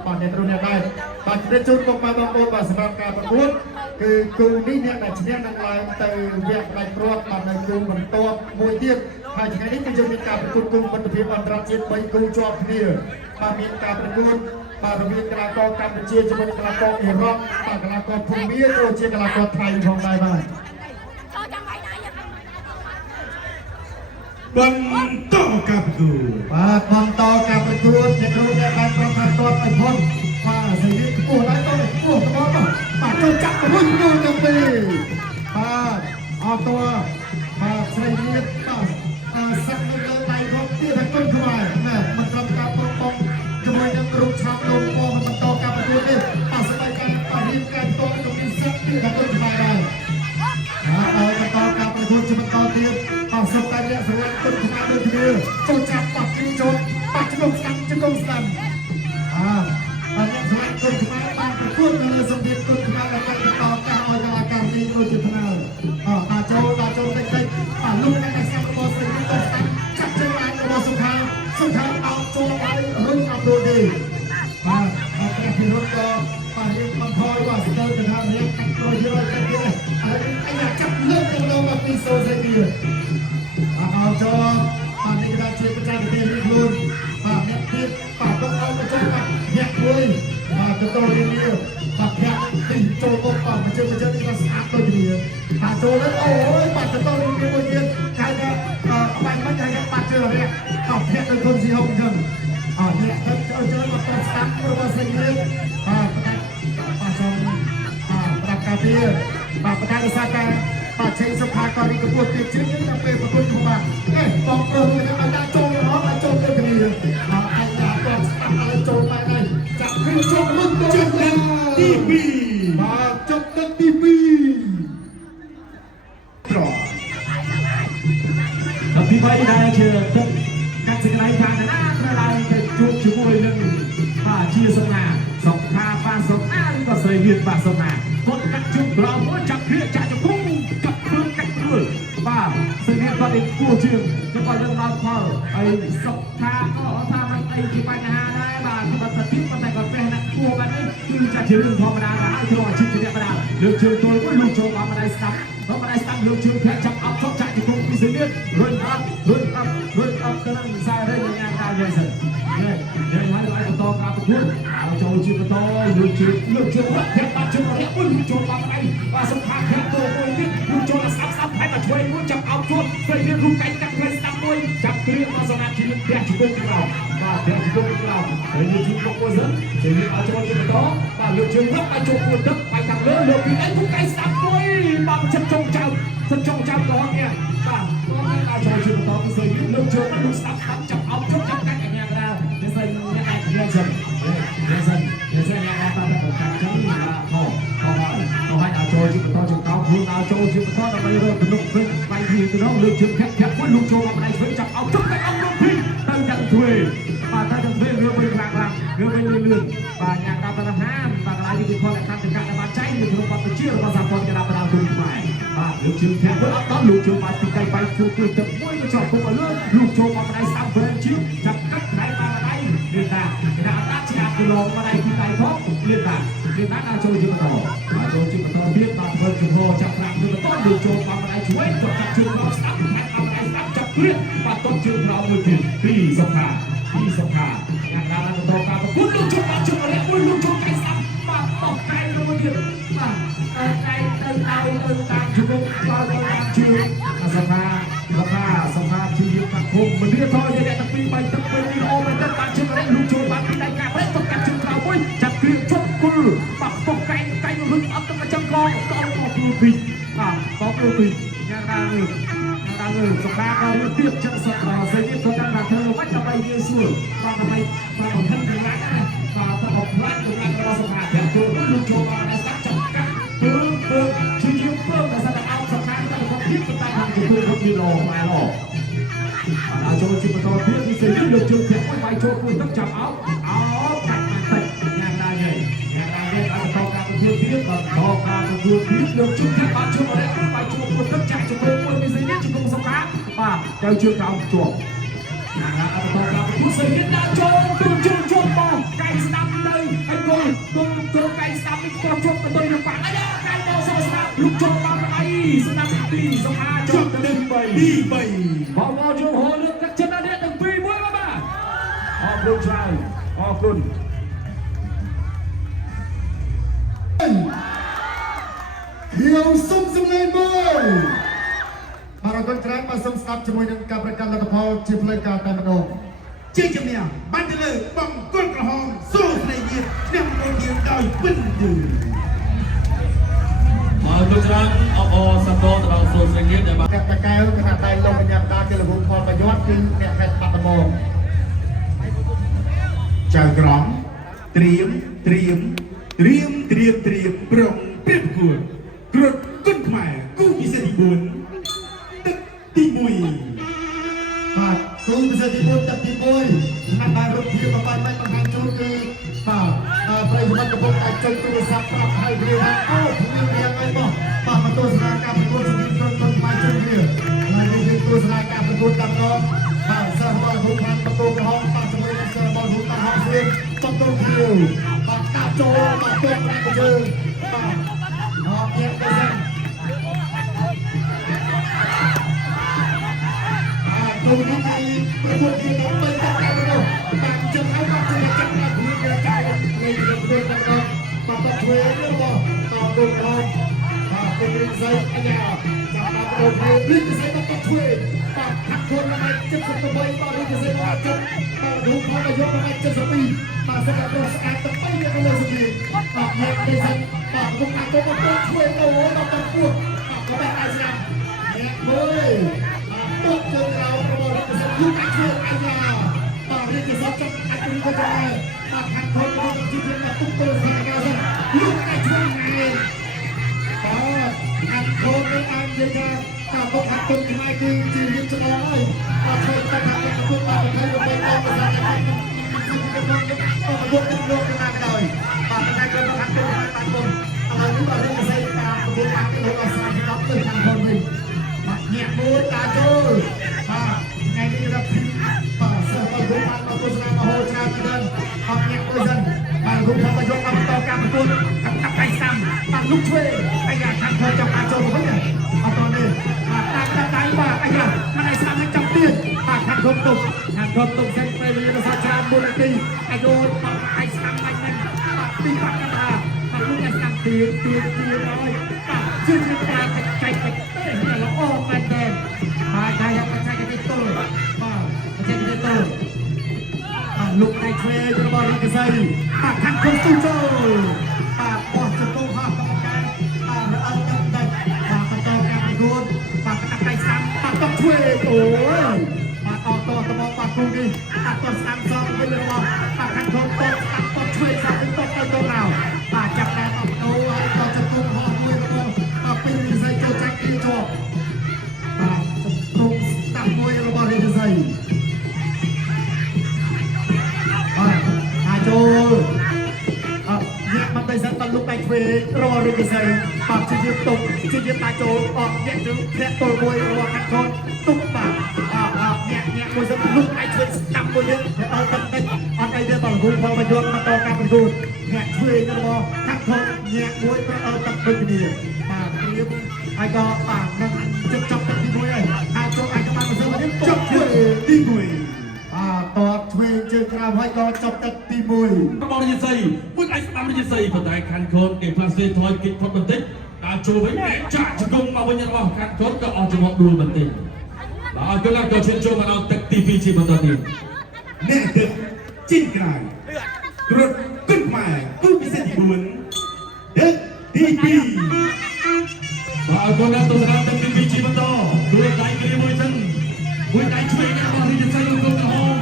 បាទអ្នកគ្រូអ្នកដែរបាទជម្រាបជូនបងប្អូនបាទសម្រាប់ការប្រកួតគឺគូនេះអ្នកដែលឈ្នះនឹងឡើងទៅវគ្គផ្នែកគ្រាប់បាទនៅគូបន្ទាប់មួយទៀតហើយថ្ងៃនេះគឺយើងមានការប្រកួតគូមិត្តភាពអន្តរជាតិ3គូជាប់គ្នាបាទមានការប្រកួតបាទរវាងកីឡាករកម្ពុជាជាមួយនឹងកីឡាករអ៊ីរ៉ុបបាទកីឡាករភូមាក៏ជាកីឡាករថៃផងដែរបាទបន្តកាប់គូ បាទបន្តការប្រកួតអ្នកគ្រូអ្នកបានប្រកាសទាត់ឲ្យផុតបាទសេរីខ្ពស់ឡើងទៅខ្ពស់ទៅបាទចូលចាក់រុញចូលទៅពីបាទអត់តបាទស្រីនេះបាទសាក់នៅលើដៃរបស់ទៀតតែគុណខ្មែរណាមិនត្រឹមការប្រកបជាមួយនឹងគ្រូឆាប់លោកពណ៌បន្តការប្រកួតនេះបាទស្បែកការរៀបការតទៅពីសាក់ទៀតតែគុណខ្មែរដែរបាទបន្តការប្រកួតជាបន្តទៀតបាទសុខតែអ្នកស្រឡាញ់គុណខ្មែរដូចគ្នាចូលចាប់បាត់ពីចូលបាត់ជំនុំស្ដាំជំនុំស្ដាំបាទអ្នកស្រឡាញ់គុណខ្មែរបានប្រកួតនៅលើសម្ភារគុណខ្មែរដែលបន្តការឲ្យកីឡាករនេះដូចជាថ្នាលបាទចូលតិចបាទលុបអ្នកសាប់របស់ស្រីនេះទៅស្ដាំចាប់ជើងឡើងរបស់សុខាអោតចូលឲ្យរុញ học hiện được con gì không chừng ở nhẹ thân chơi một con sáng của con sinh lên xong đặt cà phê vàประธานสภาใช้สภาก่อนที่จะพูดติดเชื้อจะเป็นประคุณของมันบอกอาจารย์โจเหรออาจารย์โจก็จะมีอาจารย์ก็อะไรโจมาได้จะขึ้นโจรุ่นโจกันทีวีมาจบกันทีวีปลอด ที่ไปได้เชื่อการสิ่งไรทางนั้นอะไรจะจุกช่วยหนึ่งป่าเชียร์สง่าสองขาป่าสองอ้างก็เสียเวียนป่าสง่าคนกัดจุกเราจับเครือจ่าจะพุ่งกับเครื่องกัดเรือป่าเสียเวียนตอนเด็กกู้เชื่อจะไปเรื่องราวพอไอ้สองขาก็ทำมันไอ้ที่ไปงานได้บ้างมันตัดทิ้งมันแต่ก่อนเป็นนักกู้กันนี่คือจะเชื่อเรื่องธรรมดาได้ที่ว่าชิดจะเนี่ยธรรมดาเรื่องเชื่อตัวก็ลูกโจมมาได้สักเพราะมาได้สักเรื่องเชื่อแค่จับเอาชอบจ่าจะพุ่งไปเสียเวียนรุ่นอัพกำลังสายเรื่องงานการเงินสิเดี๋ยวให้เราต่อการประคุณเราจะเอาชีวิตต่อเรื่องชีวิตรักแค่ตัดชีวิตแล้วลูกโจมมาได้ว่าสงครามแค่ตัวมวยนี่ลูกโจมซ้ำให้มาช่วยลูกจับเอาชนเคยเรียนรู้ไก่กันเคยซ้ำมวยจับเรื่องมาสนาชีวิตแก่ชีวิตเราว่าแก่ชีวิตเราเคยเรียนชีวิตมวยซึ่งชีวิตเอาชนชีวิตต่อว่าเรื่องชีวิตรักไปโจมมวยตึ๊บไปทางเรื่องที่ไอ้ทุกไก่ซ้ำมวยมาฉันจงเจ้าก่อนเนี่ยว่าเอาชนชีวิตต่อที่เคยเรื่องชีวิตมันลูกซ้ำจับเอาชนจับกันอย่างเงี้ยแล้วจะใส่ยังไงเรื่องฉันยังไงตามแบบการฉันมาเขาให้เอาโจชีวิตต่อจนเขาพูดเอาโจชีวิตต่อเราไปเรื่องเป็นลูกขึ้นไปทีตัวน้องเรื่องชีวิตแคบว่าลูกโจมาได้ช่วยจับเอาชนไปเอาลงพิงตั้งยังช่วยมาตั้งยังช่วยเรื่องไปกลางเรื่องไปเรื่องป่าอย่างดาวประห้ามป่าอะไรที่เป็นข้อแรกการถึงการมาใจหรือถึงความเป็นเชื่อภาษาคนจะดาวประดาวดุไปเรื่องชีวิตแคบว่าตอนลูกโจมาติดใจไปชูตัวจะมุ่ยมาชอบตัวเรื่องลูกโจมาได้สามเพื่อนชิ้นจับกัดไหนมาได้เรียนได้ราชอาณาลงมาได้ที่ไหนท้องเรียนได้อาโจจิมาต่อเรียนมาเพิ่มจุดโตจับหลังเรื่องต้นลูกโจมาได้ช่วยจับชื่อเราสับแทนมาได้สับจับเรียนมาต้นชื่อเรามือถือที่สภาอย่างนั้นเราต้องการพูดลูกโจมาช่วยแล้วพูดลูกโจไก่สับมาตอกไก่เรามือถือมาไก่เอาตามชุดเราตามชุดสภาชีวิตสังคมมันเรียกท่อใหญ่ๆตั้งปีไปตั้งปีนี้โอ้มันจะตามชุดอะไรลูกโจมาที่ได้การเล่นต้องการชุดเราบุ้ยจับเกลียวชกกุลปักตกไก่รุ่นอัพต้องมาจังกองต้องออกลูกปีอย่างนั้นสภาเราเรียบจังสัตว์เสียที่ตัวการเธอวัดจะไปเยซูมาทำไมมาของท่านเป็นร้านนะมาต้องออกร้านตรงนั้นเราสภาอย่างตัวลูกโจมาในสักจับกันเพิ่มชีวิตเพิ่มแต่สัตว์เอาสภาต้องทำพิษเป็นตาทางจะเพิ่มเขามีรอมาหรอกอาโจจิปโตเพียงที่เสียที่ลูกโจเพียงไม่ไปโจคุณต้องจับเอากัดมันติดอย่างไรอาจจะต้องการเป็นเพียงเรื่องชุดที่บ้านชุดอะไรก็ไปชุดคนตั้งใจชุดคนมีสิ่งนี้ชุดของสงครามป่าเจ้าชื่อเขาจวบอาจจะต้องการเป็นผู้สิ่งนี้นะโจจวบมองไก่สนับเลยไอ้ตัวไก่สนับนี่ตัวจวบเป็นตัวอย่างฝังไอ้ไก่มองสนับลูกจวบมาไอ้สนับดีสภาจวบจะดึงไปพอโจโหเลือกชนะเนี่ยตั้งปีมวยมาขอบคุณชายขอบคุณเขียวส้มสมัยมวยมารากอนแกรนมาส้มสนับจมวยนังกับรายการลัตพอจีเพลย์การตามโนเจ๊จำเนี่ยบันเดลบังก้นกระหองสู้ในเยียบนำโดนเยียบดอยปิ้นดื้อมารากอนแกรนเอาสตอตเราสู้ในเยียบได้บ้างแต่แกขนาดใดลงเป็นยามตาเกลือหุ่นพอประยชน์คือเนี่ยแค่ปัตตโมจากกรองเตรียมปรองเปรียบกูกรดก้นแม่กูพิเศษที่บุญตึกตีมวยกูพิเศษที่บุญตึกตีมวยนักบารุที่มาไปไม่ต้องการจุดคือไปมันกระบอกไก่จนตัวสับปรับให้เรียนโอ้ผู้เรียนไงบ้างมาตัวสลากาเป็นตัวสิ่งต้นไม้จนเรียนมาดูเป็นตัวสลากาเป็นตัวดำน้องเสิร์ฟบอลหุ่นพันประตูกระห้องปาสมุยเสิร์ฟบอลหุ่นตาห้องเสียงประตูเขียวตาโจตัวแรงกระเจิงออกเงี้ยไปเส้นตรงนี้มีประตูที่น้องไปจับได้ไหมลูกตัดจะเข้ามาจะจับได้คุณจะจับในเรื่องเรื่องนั้นตัดช่วยเรื่องบ่ต่อตรงน้องเป็นเรื่องใส่ไอ้ยาจับมาโดนลิงใส่ตัดช่วยตัดหักคนอะไรจะ 78បាទនេះគឺសេវាចិត្តបាទរូបផងមកយកមក72បាទសកាត់រស់ស្អាតទៅទៅលើសភាបាទញ៉ែទេសិនបាទគុំអាទៅទៅជួយអូដល់ទៅពួតបាទក៏បែរឲ្យស្រាប់ញ៉ែមើលទុកជើងក្រោមរបស់រដ្ឋសិទ្ធិយុកាជួយអាយ៉ាបាទនេះគឺសតចាប់អាចនឹងទៅដែរបាទខាងខ្លួនរបស់ជីវិតមកទុកទៅស្ថានភាពសិនយុកាជួយថ្ងៃបាទខាងខ្លួននឹងអាចនិយាយថាការបុកហាត់ទុនថ្ងៃគឺជារៀបចំហើយបាទធ្វើតែថាទៅពុទ្ធបាទទៅដើម្បីទៅប្រសាទតែបុកទឹកលោកទៅតាមដោយបាទតែគាត់ហាត់ទុនហើយបាទគុំឥឡូវនេះបាទរៀនស្អីការប្រគល់ហាត់ទៅដល់30ទៅខាងខ្លួនវិញបាទញាក់មួយតាចូលបាទថ្ងៃនេះរាប់បាទសិស្សទៅបានមកទស្សនាមហោច្រើនទៅដល់អត់ញាក់មួយសិនបាទរូបផងមកយកមកបន្តការប្រគល់កាប់ដៃសាំបាទលុកឆ្វេងអាយ៉ាខាងខ្លួនចាប់ការចូលវិញអត់តនេះបាទតាមដៃបាទអាយ៉ាមិនឲ្យស្ដាប់នឹងចាប់ទៀតបាទខាងខ្លួនទុកសិនពេលវេលាសាច្រើន1នាទីអាយុបាទឲ្យស្ដាប់មិនមែនបាទទីបាត់ថាបាទលោកឲ្យស្ដាប់ទៀតហើយបាទជឿថាចែកទៅទេល្អមែនទេបាទតែយ៉ាងមិនចែកទៅទល់បាទចែកទៅទល់បាទលោកដៃឆ្វេងរបស់រាជសីបាទខាងខ្លួនទូចូលបាទបោះចំពោះហោះកម្មការបាទរអិលទឹកបាទបន្តការប្រកួតបាទកាត់ដៃស្ដាំបាទតបឆ្វេងអូយបាទអត់តទៅមកបាទគូនេះអត់តស្ដាំសងវិញរបស់បាទខាងខ្លួនតបឆ្វេងសាប់ទៅទៅដល់បាទចាប់តាមអត់អូហើយតចំពោះហោះមួយរបស់បាទពីរាជសីចូលចាច់ទីជាប់បាទចំពោះស្ដាំមួយរបស់រាជសីបាទអាចចូលញាក់មកទៅសិនដល់លោកដៃឆ្វេងរករាជសីបាទជាយើងទុកជាយើងដាក់ចូលអត់ញាក់ទៅធ្លាក់ទល់មួយរបស់ខាងខ្លួនទុកបាទញាក់មួយសិនលោកដៃឆ្វេងស្ដាំមួយយើងអត់ទឹកតិចអត់អីទេបងគ្រូផងមកយកមកតការប្រកួតញាក់ឆ្វេងរបស់ខាងខ្លួនញាក់មួយទៅអត់ទឹកដូចគ្នាបាទព្រៀបហើយក៏បាទនឹងចិត្តចាប់ទឹកទី1ហើយអាចចូលអាចបានមកសើមកចប់ឆ្វេងទី1តបឆ្វេងជើងក្រោមហើយក៏ចប់ទឹកទី1របស់រាជសីមួយឯងស្ដាំរាជសីប៉ុន្តែខាងខ្លួនគេផ្លាស់ស្ទើរថយគិតផុតបន្តិចដល់ចូលវិញចាក់ជង្គង់មកវិញរបស់ខាងខ្លួនក៏អស់ចំហដួលបន្តិចបាទគឺឡើងក៏ឈានចូលមកដល់ទឹកទី2ជាបន្តទៀតអ្នកទឹកជីងក្រៅគ្រុតគិនខ្មែរគូពិសេសទី4ទឹកទី2បាទគាត់ទៅដល់ទឹកទី2ជាបន្តគ្រួដៃគ្នាមួយសិនមួយដៃឆ្វេងរបស់រាជសីលោកកំហង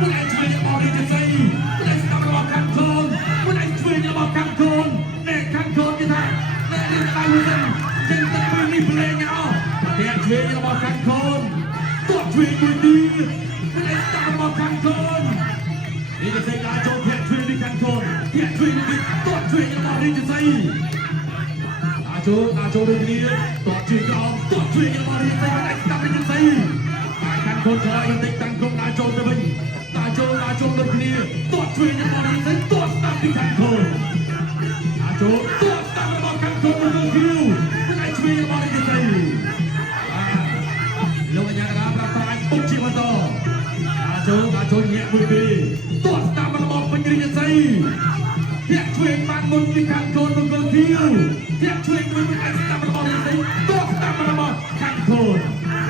មួយដៃឆ្វេងរបស់រាជសីមួយដៃស្ដាំរបស់ខាងខ្លួនមួយដៃឆ្វេងរបស់ខាងខ្លួនអ្នកខាងខ្លួនគេថាអ្នកនេះដៃមួយសិនចេញទឹកពីនេះភ្លេងអស់តែឆ្វេងរបស់ខាងខ្លួនទោះឆ្វេងមួយទៀតមួយដៃស្ដាំរបស់ខាងខ្លួនរាជសីដាក់ចូលធាក់ឆ្វេងពីខាងខ្លួនធាក់ឆ្វេងពីទោះឆ្វេងរបស់រាជសីចូលដូចគ្នាតោះជួយក្រោមតោះជួយរបស់រាជសីមិនអាចស្ដាប់រាជសីបាទខាងខ្លួនឆ្លើយបន្តិចតាំងគុំដាក់ចូលទៅវិញដាក់ចូលដូចគ្នាតោះជួយរបស់រាជសីតោះស្ដាប់ពីខាងខ្លួនដាក់ចូលតោះស្ដាប់របស់ខាងខ្លួនទៅវិញមិនអាចជួយរបស់រាជសីលោកអាញាកណ្ដាលប្រាប់ថាពុកជាបន្តដាក់ចូលញាក់មួយពីតោះស្ដាប់របស់ពេញរាជសីធាក់ឆ្វេងបានមុនពីខាងខ្លួនមកគល់ធៀវធាក់ឆ្វេងមួយអាចស្ដាប់របស់រាជសីតោះស្ដាប់របស់ខាងខ្លួន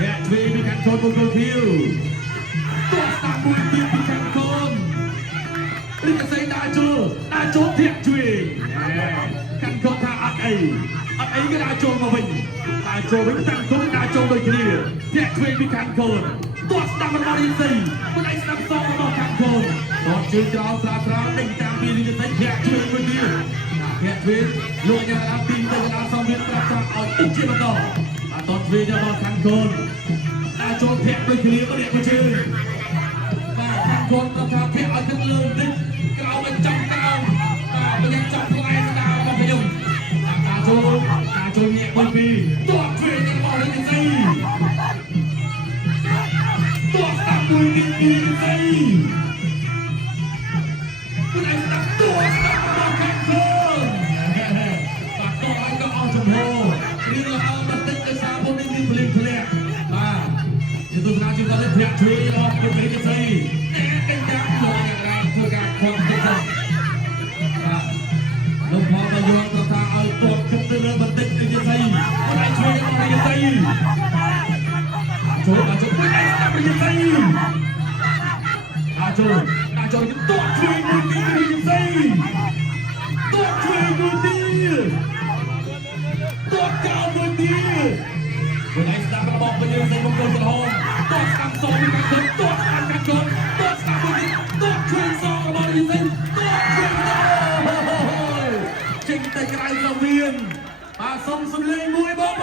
ធាក់ឆ្វេងពីខាងខ្លួនមកគល់ធៀវតោះស្ដាប់មួយទៀតពីខាងខ្លួនរាជសីដាក់ចូលធាក់ឆ្វេងខាងខ្លួនថាអត់អីក៏ដាក់ចូលមកវិញដាក់ចូលវិញតាំងគុំដាក់ចូលដូចគ្នាធាក់ឆ្វេងពីខាងខ្លួនតោះស្ដាប់របស់រាជសីមិនអាចស្ដាប់សងរបស់ខាងខ្លួនតោះជើងក្រោមស្រាលដេញតាមពីរាជសីធាក់ឆ្វេងមួយទៀតធាក់ឆ្វេងលោកយ៉ាងណាទីទៅកណ្ដាលសំវិតប្រាប់ថាឲ្យទុកជាបន្តតោះឆ្វេងរបស់ខាងខ្លួនដាក់ចូលធាក់ដូចគ្នាក៏អ្នកមួយជើងបាទខាងខ្លួនក៏ថាធាក់ឲ្យទឹកលើបន្តិចក្រោមឲ្យចំក្រោមបាទមិនយ៉ាងចំផ្លែស្ដាររបស់ខ្ញុំដាក់ចូលញាក់មួយពីរតោះឆ្វេងរបស់រាជសីតោះស្ដាប់មួយទៀតពីរាជសីមិនអាចស្ដាប់តោះស្ដាប់របស់ខាងខ្លួនបាទតោះឲ្យក៏អស់ចំហរៀងអស់បន្តិចដោយសារមុននេះមានភ្លៀងធ្លាក់បាទជាទស្សនាជីវិតនេះធ្លាក់ជួយរបស់ពុទ្ធរាជសីតែកញ្ញាចូលយ៉ាងណាធ្វើការខំទៅបាទលោកផងក៏យកប្រកាសឲ្យពតគិតទៅលើបន្តិចរាជសីមិនអាចជួយរបស់រាជសីចូលមិនអាចស្ដាប់រាជសី ចូលទៅទាត់ជួយមួយទីស្អីទាត់ជួយមួយទីទាត់កោមួយទីวันนี้สตาร์กระบอกไปยืนในวงกลมกระหองตัวสกัมโซมีการขึ้นตัวสกัมการชนตัวสกัมคนนี้ตัวช่วยซองกระบอกยืนในตัวช่วยจริงแต่ไกลกระเวียนอาสมสุเลงมวยบอล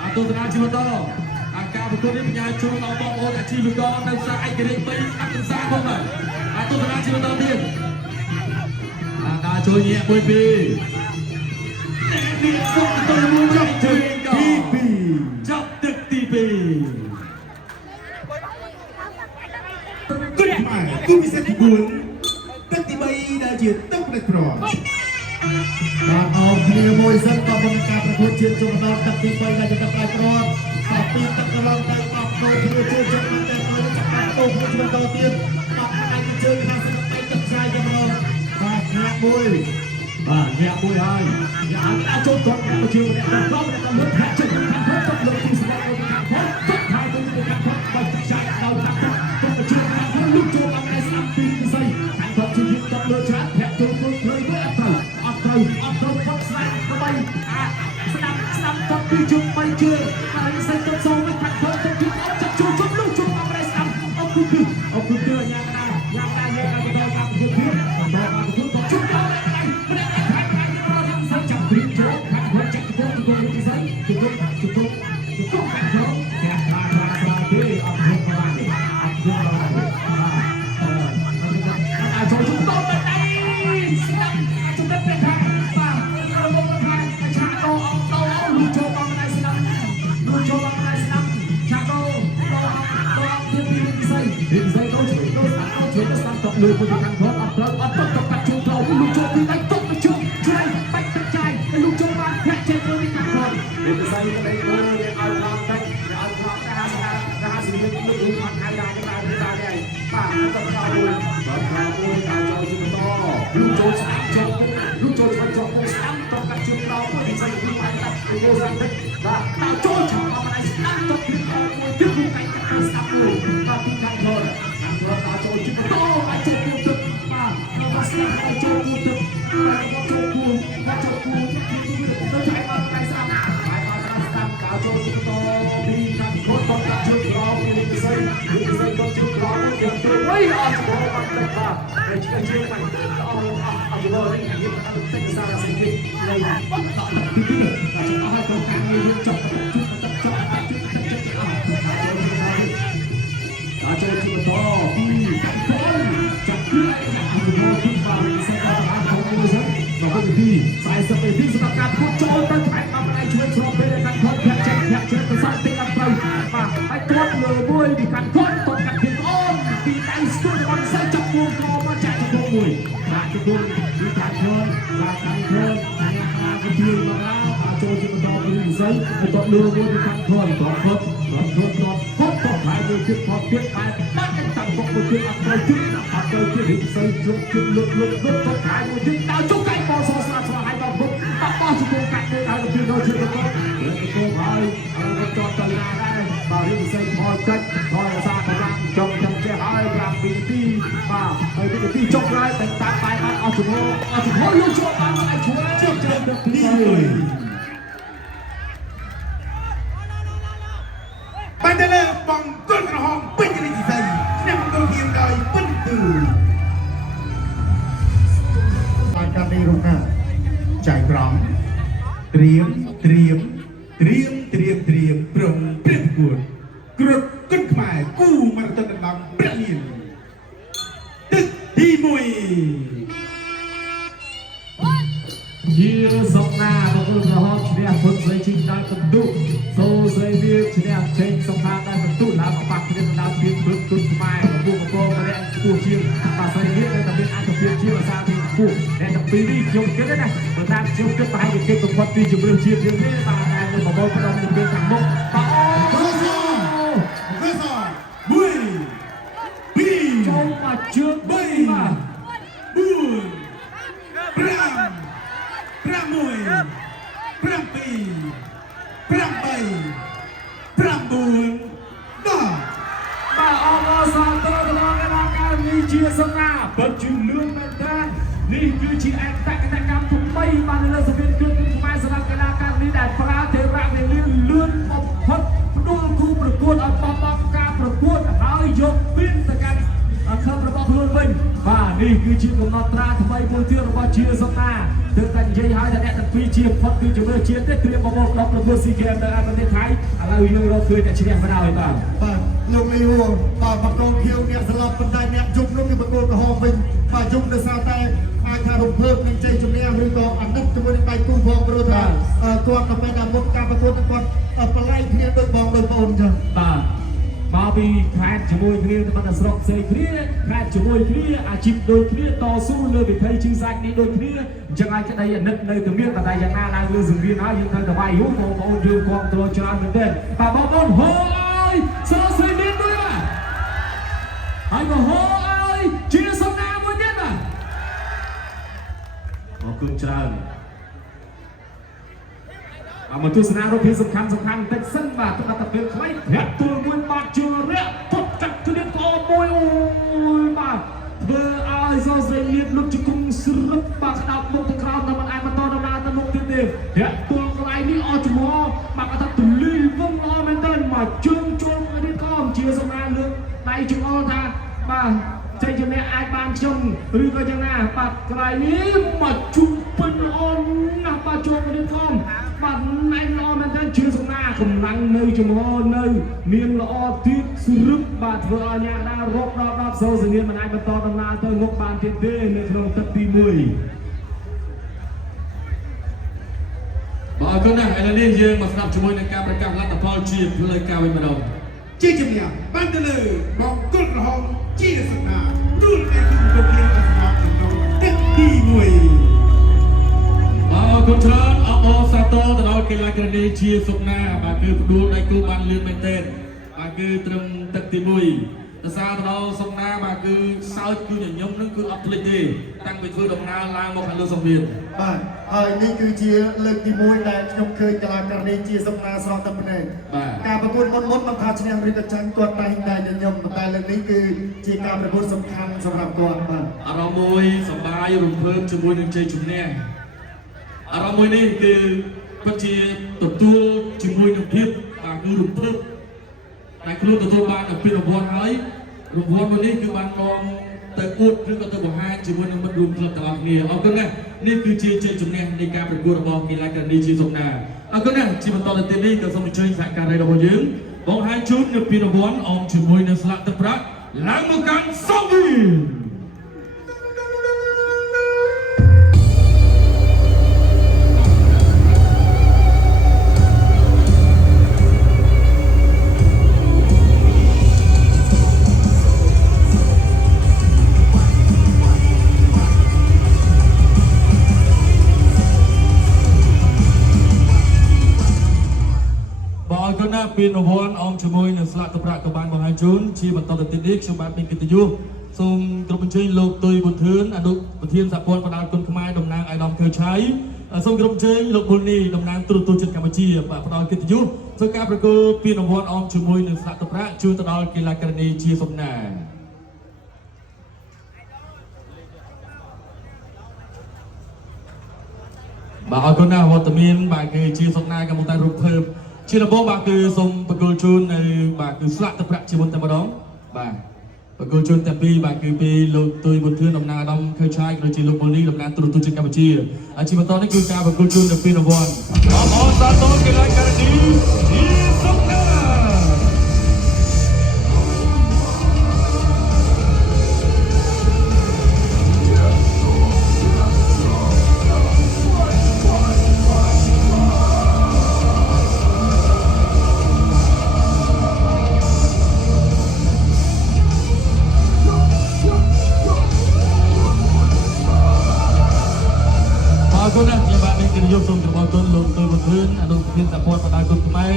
อาตัวธนาชิมโตอาการเป็นคนที่ปัญญาชูเอาบอลโอนอาชีพกองในสายกระดิ่งไปอัดกันสร้างพวกมันอาตัวธนาชิมโตเดียนอาการช่วยเงี้ยมวยปีจับตึกทีปีก็ได้มากูมีสักบุญตั้งที่ใบได้เจียตั้งแต่กรอบ បាទអរគ្នាមួយសិនក៏បង្ការប្រកួតជាតិជុំដល់ទឹកទី3ដែលจะไปក្រោតតែពីទឹកកន្លងទៅអបទៅធ្វើជាជុំតែទៅចាប់បានទៅមួយជុំដល់ទៀតអបអាចជើងខាងស្រុកទៅទឹកខ្សែយ៉ាងនោះបាទញាក់មួយបាទញាក់មួយហើយញាក់អាចចូលទៅទៅជើងអ្នកទៅក្រុមអ្នកទៅលើហាក់ជើងខាងទៅទៅលើទីស្លាប់ទៅខាងទៅទឹកខាងទៅខាងទៅបើទឹកខ្សែដល់ខាងទៅទៅជើងខាងទៅលុបចូលអង្គស្នាប់ពីពិសីខាងទៅជើងទៅលើឆាតធាក់ចូលទៅលើវាអត់ទៅផុតស្លាប់ទៅបីស្ដាប់ទៅពីជុំបីជើងហើយសេចទៅសូមខាងទៅទៅជើងអត់ចូលជុំលុបចូលអង្គស្នាប់អត់គឺយ៉ាងណាយ៉ាងណាយើងទៅដល់ខាងទៅទៀតដល់ខាងទៅជុំដល់លើពីខាងខត់អត់ត្រូវអត់ទឹកទៅកាត់ជើងត្រូវលោកចូលពីដៃទុកទៅជើងជួយបាច់ទឹកចាយលោកចូលបានធាក់ចេញទៅខាងខត់ពីផ្សេងទៅឲ្យឡើងទឹកឲ្យឡើងតែហាសិលលោកអត់ហើយដែរដែរដែរបាទទៅដល់មួយដល់មួយការចូលជិះតលោកចូលស្អាតចូលលោកចូលឆ្លងចូលស្អាតទៅកាត់ជើងត្រូវពីផ្សេងពីបាច់ទឹកទៅចូលសាច់ទឹកបាទដល់ចូលឆោតមកស្អាតទៅពីមួយទឹកលោកកាច់ទៅស្អាតមួយបាទពីខាងខត់ដល់ចូលជិះតអាចចូលទឹកបាទដល់ស្អាតអាចចូលទឹកបាទចូលគូបាទចូលគូទៅឆៃមកកាយស្អាតហើយអត់ស្អាតដល់ចូលជិះតពីខាងខត់ទៅកាត់ជើងត្រូវពីផ្សេងទៅជើងត្រូវទៅទៅវិញអត់ចូលបាត់ទឹកបាទហើយជិះជើងបាច់ទឹកអត់អត់ចូលនេះយើងអត់ទឹកសារសេចក្ដីនៃដល់ពីនេះបាទអត់ទៅខាងនេះចប់ទៅទឹកចប់ទៅទឹកអត់ចូលជិះតពីខាងខត់ចាប់ពីចាប់ពីពីបាទសេចក្ដីអានของมือសិនដល់ពី40នាទីសម្រាប់ការពុតចូលទៅថែមអត់ឲ្យជួយស្របពេលខាងខត់ធាក់ចេញទៅសាច់ទីអត់ត្រូវបាទហើយគាត់លើមួយពីខាងខត់តកាត់ពីអូនពីដៃស្ទួយអត់សេចចាប់ពួងកមកចាក់ចំពោះមួយបាទចំពោះពីខាងខត់បាទខាងខត់ខាងខាងពីមកដល់ចូលជិះដល់ពីផ្សេងហើយគាត់លើមួយពីខាងខត់គាត់ខត់ហើយយើងជិះផុតទៀតបែបបាច់តាំងបុកមួយទៀតអត់ត្រូវជិះអត់ត្រូវជិះរីកសើជុកជិះលុបទៅខាងមួយទៀតដល់ជុកកាច់បោសស្លាប់ស្លាប់ហើយដល់បុកបាត់បោះជុកកាច់ទៅដល់ពីដល់ជិះទៅគាត់ហើយគាត់ចតតឡាដែរបាទរីកសើផុតកាច់ហើយអាសាកម្លាំងចុងចាំចេះហើយ5ពីទីបាទហើយទីចុកហើយតែតាមបែបអត់ជំហរលោកចូលបានឲ្យជួយជិះទៅទីបានទៅលើបងកូនក្រហមពេញរីកស្អីឆ្នាំទៅហៀងដោយពិនទឺបានកាត់នេះរុណាចៃក្រំត្រៀមព្រមព្រៀបប្រួតគ្រុតគុនខ្មែរគូម៉ារ៉ាតុនដំព្រះលៀនទឹកទី1ជាសំណាបងប្អូនក្រហមឈ្នះពុទ្ធស្រីជីកដល់បន្ទុកសូស្រីវាឈ្នះចេញសំខាន់ដល់បន្ទុកឡើងបាក់គ្នាដល់ពីព្រឹកគុណខ្មែរកំពុងម្នាក់គួរជាងបាទស្រីវាតែមានអត្ថប្រយោជន៍ជាភាសាទីគួរតែដល់ពីនេះខ្ញុំគិតណាបើតាមខ្ញុំគិតប្រហែលជាគេកំពុងពីជំរឿនជាតិយើងទេបាទតែនៅបបោក្រុមជំរឿនខាងមុខបាទចូលមកជើង3បាទ9 10 ជាសំណាពិតជាលឿនមែនតើនេះគឺជាឯកតកតកម្មថ្មីបានលើសវិនគឺខ្មែរសម្រាប់កីឡាករនេះដែលប្រើទេរៈវេលាលឿនបំផុតផ្ដួលគូប្រកួតឲ្យបបការប្រកួតហើយយកពីនទៅកាន់ខំរបស់ខ្លួនវិញបាទនេះគឺជាកំណត់ត្រាថ្មីមួយទៀតរបស់ជាសំណាទើបតែនិយាយឲ្យតែអ្នកទាំងពីរជាផុតគឺជំនឿជាតិទេត្រៀមបបោកដល់ប្រកួតស៊ីហ្គេមនៅប្រទេសថៃឥឡូវយើងរកឃើញតែឈ្នះបណ្ដោយបាទលោកលីហួរបាទបកងខៀវអ្នកស្លាប់ប៉ុន្តែអ្នកជុំនោះគឺបកងក្រហមវិញបាទជុំដោយសារតែអាចថារំភើបនឹងជ័យជំនះឬក៏អាណិតជាមួយនឹងដៃគូផងព្រោះថាគាត់ទៅពេលដល់មុខការប្រកួតគាត់បលែងគ្នាដូចបងដូចប្អូនចឹងបាទមកពីខេត្តជាមួយគ្នាទៅបណ្ដាស្រុកផ្សេងគ្នាខេត្តជាមួយគ្នាអាជីពដូចគ្នាតស៊ូលើវិធីជឿសាច់នេះដូចគ្នាអញ្ចឹងឲ្យក្តីអាណិតនៅតែមានតែយ៉ាងណាឡើងលើសង្គ្រាមហើយយើងត្រូវតែវាយហូបងប្អូនយើងគ្រប់គ្រងច្រើនមែនទេបាទបងប្អូនហូអើយស្រស់ស្រីមានด้วยបាទហើយក៏ហូអើយជាសំណាមួយទៀតបាទអរគុណច្រើនមកទស្សនារូបភាពសំខាន់បន្តិចសិនបាទទុកអត្តពលខ្លីធាក់ទួលមួយបាត់ជើងរះពុតចាក់គ្លៀនក្អមមួយអូយបាទធ្វើឲ្យសស្រីលៀបលុបជង្គង់ស្រឹបបាទស្ដាប់មុខទៅក្រោមតែមិនអាចបន្តដំណើរទៅមុខទៀតទេធាក់ទួលកន្លែងនេះអស់ចំហបាទគាត់ថាទលីវងល្អមែនទែនមកជើងជន់គ្លៀនក្អមជាសំណាលើកដៃចង្អុលថាបាទជ័យជំនះអាចបានខ្ញុំឬក៏យ៉ាងណាបាទកន្លែងនេះមកជុំពេញល្អណាស់បាទចូលគ្លៀនក្អមបាទណែល្អមែនទែនជាសំណាកម្លាំងនៅចំហនៅមានល្អទៀតស្រឹបបាទធ្វើឲ្យអ្នកណារកដល់សូសញ្ញាមិនអាចបន្តដំណើរទៅមុខបានទៀតទេនៅក្នុងទឹកទី1បាទអរគុណណាស់ឥឡូវនេះយើងមកស្ដាប់ជាមួយនឹងការប្រកាសលទ្ធផលជាផ្លូវការវិញម្ដងជាជំនះបានទៅលើបងគុលក្រហមជាសំណាទូលឯកគុំជាស្មាតក្នុងទឹកទី1អរគុណច្រើនអបអរសាទរទៅដល់កីឡាករនេះជាសុខណាបាទគឺផ្ដួលដៃគូបានលឿនមែនទែនបាទគឺត្រឹមទឹកទី1ដោយសារទៅដល់សុខណាបាទគឺសើចគឺញញឹមនឹងគឺអត់ភ្លេចទេតាំងពីធ្វើដំណើរឡើងមកខាងលើសង្វៀនបាទហើយនេះគឺជាលើកទី1ដែលខ្ញុំឃើញកីឡាករនេះជាសុខណាស្រស់តែប៉ុណ្ណេះការប្រកួតមុនមិនថាឈ្នះឬក៏ចាញ់គាត់តែងតែញញឹមតែលើកនេះគឺជាការប្រកួតសំខាន់សម្រាប់គាត់បាទអារម្មណ៍មួយសប្បាយរំភើបជាមួយនឹងជ័យជំនះអារម្មណ៍មួយនេះគឺពិតជាទទួលជាមួយនឹងភាពបាទគឺរំភើបតែខ្លួនទទួលបានអំពីរង្វាន់ហើយរង្វាន់មួយនេះគឺបាននាំទៅអួតឬក៏ទៅបង្ហាញជាមួយនឹងមិត្តរួមក្លឹបទាំងអស់គ្នាអរគុណណាស់នេះគឺជាជ័យជំនះនៃការប្រកួតរបស់កីឡាករនេះជាសុខណាអរគុណណាស់ជាបន្តទៅទៀតនេះក៏សូមអញ្ជើញសហការីរបស់យើងបង្ហាញជូននៅពីរង្វាន់អមជាមួយនឹងស្លាកទឹកប្រាក់ឡើងមកកាន់សង្វៀនពីរង្វាន់អមជាមួយនឹងស្លាកទឹកប្រាក់ក៏បានបង្ហាញជូនជាបន្តទៅទៀតនេះខ្ញុំបាទមានកិត្តិយសសូមគ្រប់អញ្ជើញលោកទុយប៊ុនធឿនអនុប្រធានសហព័ន្ធបណ្ដាលគុណខ្មែរតំណាងអាយដាមខើឆៃសូមគ្រប់អញ្ជើញលោកប៊ុលនីតំណាងទូរទស្សន៍ជាតិកម្ពុជាបាទផ្ដល់កិត្តិយសធ្វើការប្រគល់ពីរង្វាន់អមជាមួយនឹងស្លាកទឹកប្រាក់ជូនទៅដល់កីឡាករនីជាសំណាបាទអរគុណណាស់វត្តមានបាទគឺជាសំណាកំពុងតែរំភើបជាដំបូងបាទគឺសូមបកគលជូននៅបាទគឺស្លាកទឹកប្រាក់ជាមុនតែម្ដងបាទបកគលជូនតែពីរបាទគឺពីលោកទុយប៊ុនធឿនតំណាងអាដាមខើឆាយក៏ដូចជាលោកប៊ុលនីតំណាងទូរទស្សន៍ជាតិកម្ពុជាជាបន្តនេះគឺការបកគលជូននៅពីរង្វាន់អបអរសាទរកីឡាករនេះជាសុខណាអរគុណណាស់ខ្ញុំបាទមានកិត្តិយសសូមជម្រាបជូនលោកទុយប៊ុនធឿនអនុប្រធានសហព័ន្ធបណ្ដាលគុណខ្មែរ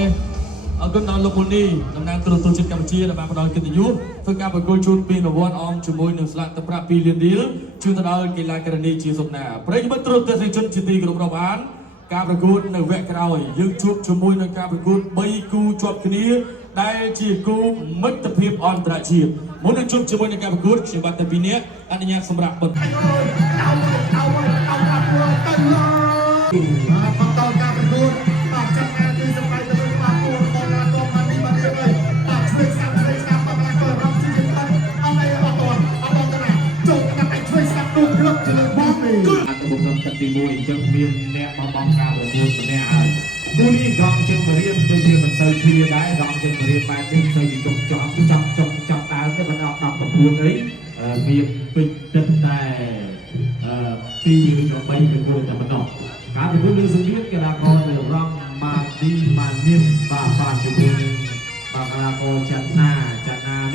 អរគុណដល់លោកប៊ុលនីតំណាងទូរទស្សន៍ជាតិកម្ពុជាដែលបានផ្ដល់កិត្តិយសធ្វើការប្រគល់ជូនពីរង្វាន់អមជាមួយនឹងស្លាកទឹកប្រាក់2លានរៀលជូនទៅដល់កីឡាករនីជាសុខណាប្រិយមិត្តទូរទស្សនិកជនជាទីគោរពរាប់អានការប្រកួតនៅវគ្គក្រោយយើងជួបជាមួយនឹងការប្រកួត3គូជាប់គ្នាដែលជាគូមិត្តភាព អន្តរជាតិមុននឹងជួបជាមួយនឹងការប្រកួតខ្ញុំបាទតែពីនេះអនុញ្ញាតសម្រាប់បន្ត បន្តការប្រកួតបាទចាប់ការទីសម្រាប់ទៅបាទគូរបស់ឡានមកនេះបាទនេះហើយបាទជួយស្ដាប់បាទឡានក៏រំជិះទៅអត់អីអត់តណាចូលកណ្ដាប់ឲ្យជួយស្ដាប់ទូក្លឹបទៅលើបងនេះ អាទៅបង្កើតទឹកទី1អញ្ចឹងមានអ្នកមកបងការប្រកួតម្នាក់ហើយគូនេះរងជើងបរៀនដូចជាមិនសូវឃ្លាដែររងជើងបរៀនបែបនេះសូវជាចប់ដើមទៅបណ្ដោះ10ប្រកួតអីមានពេញទឹកតែ2 ឬ 3ប្រកួតតែប៉ុណ្ណោះការប្រកួតលើសង្វៀនកីឡាករនៅរងម៉ាទីម៉ានីនបាទជាមួយបាក់កីឡាករចនា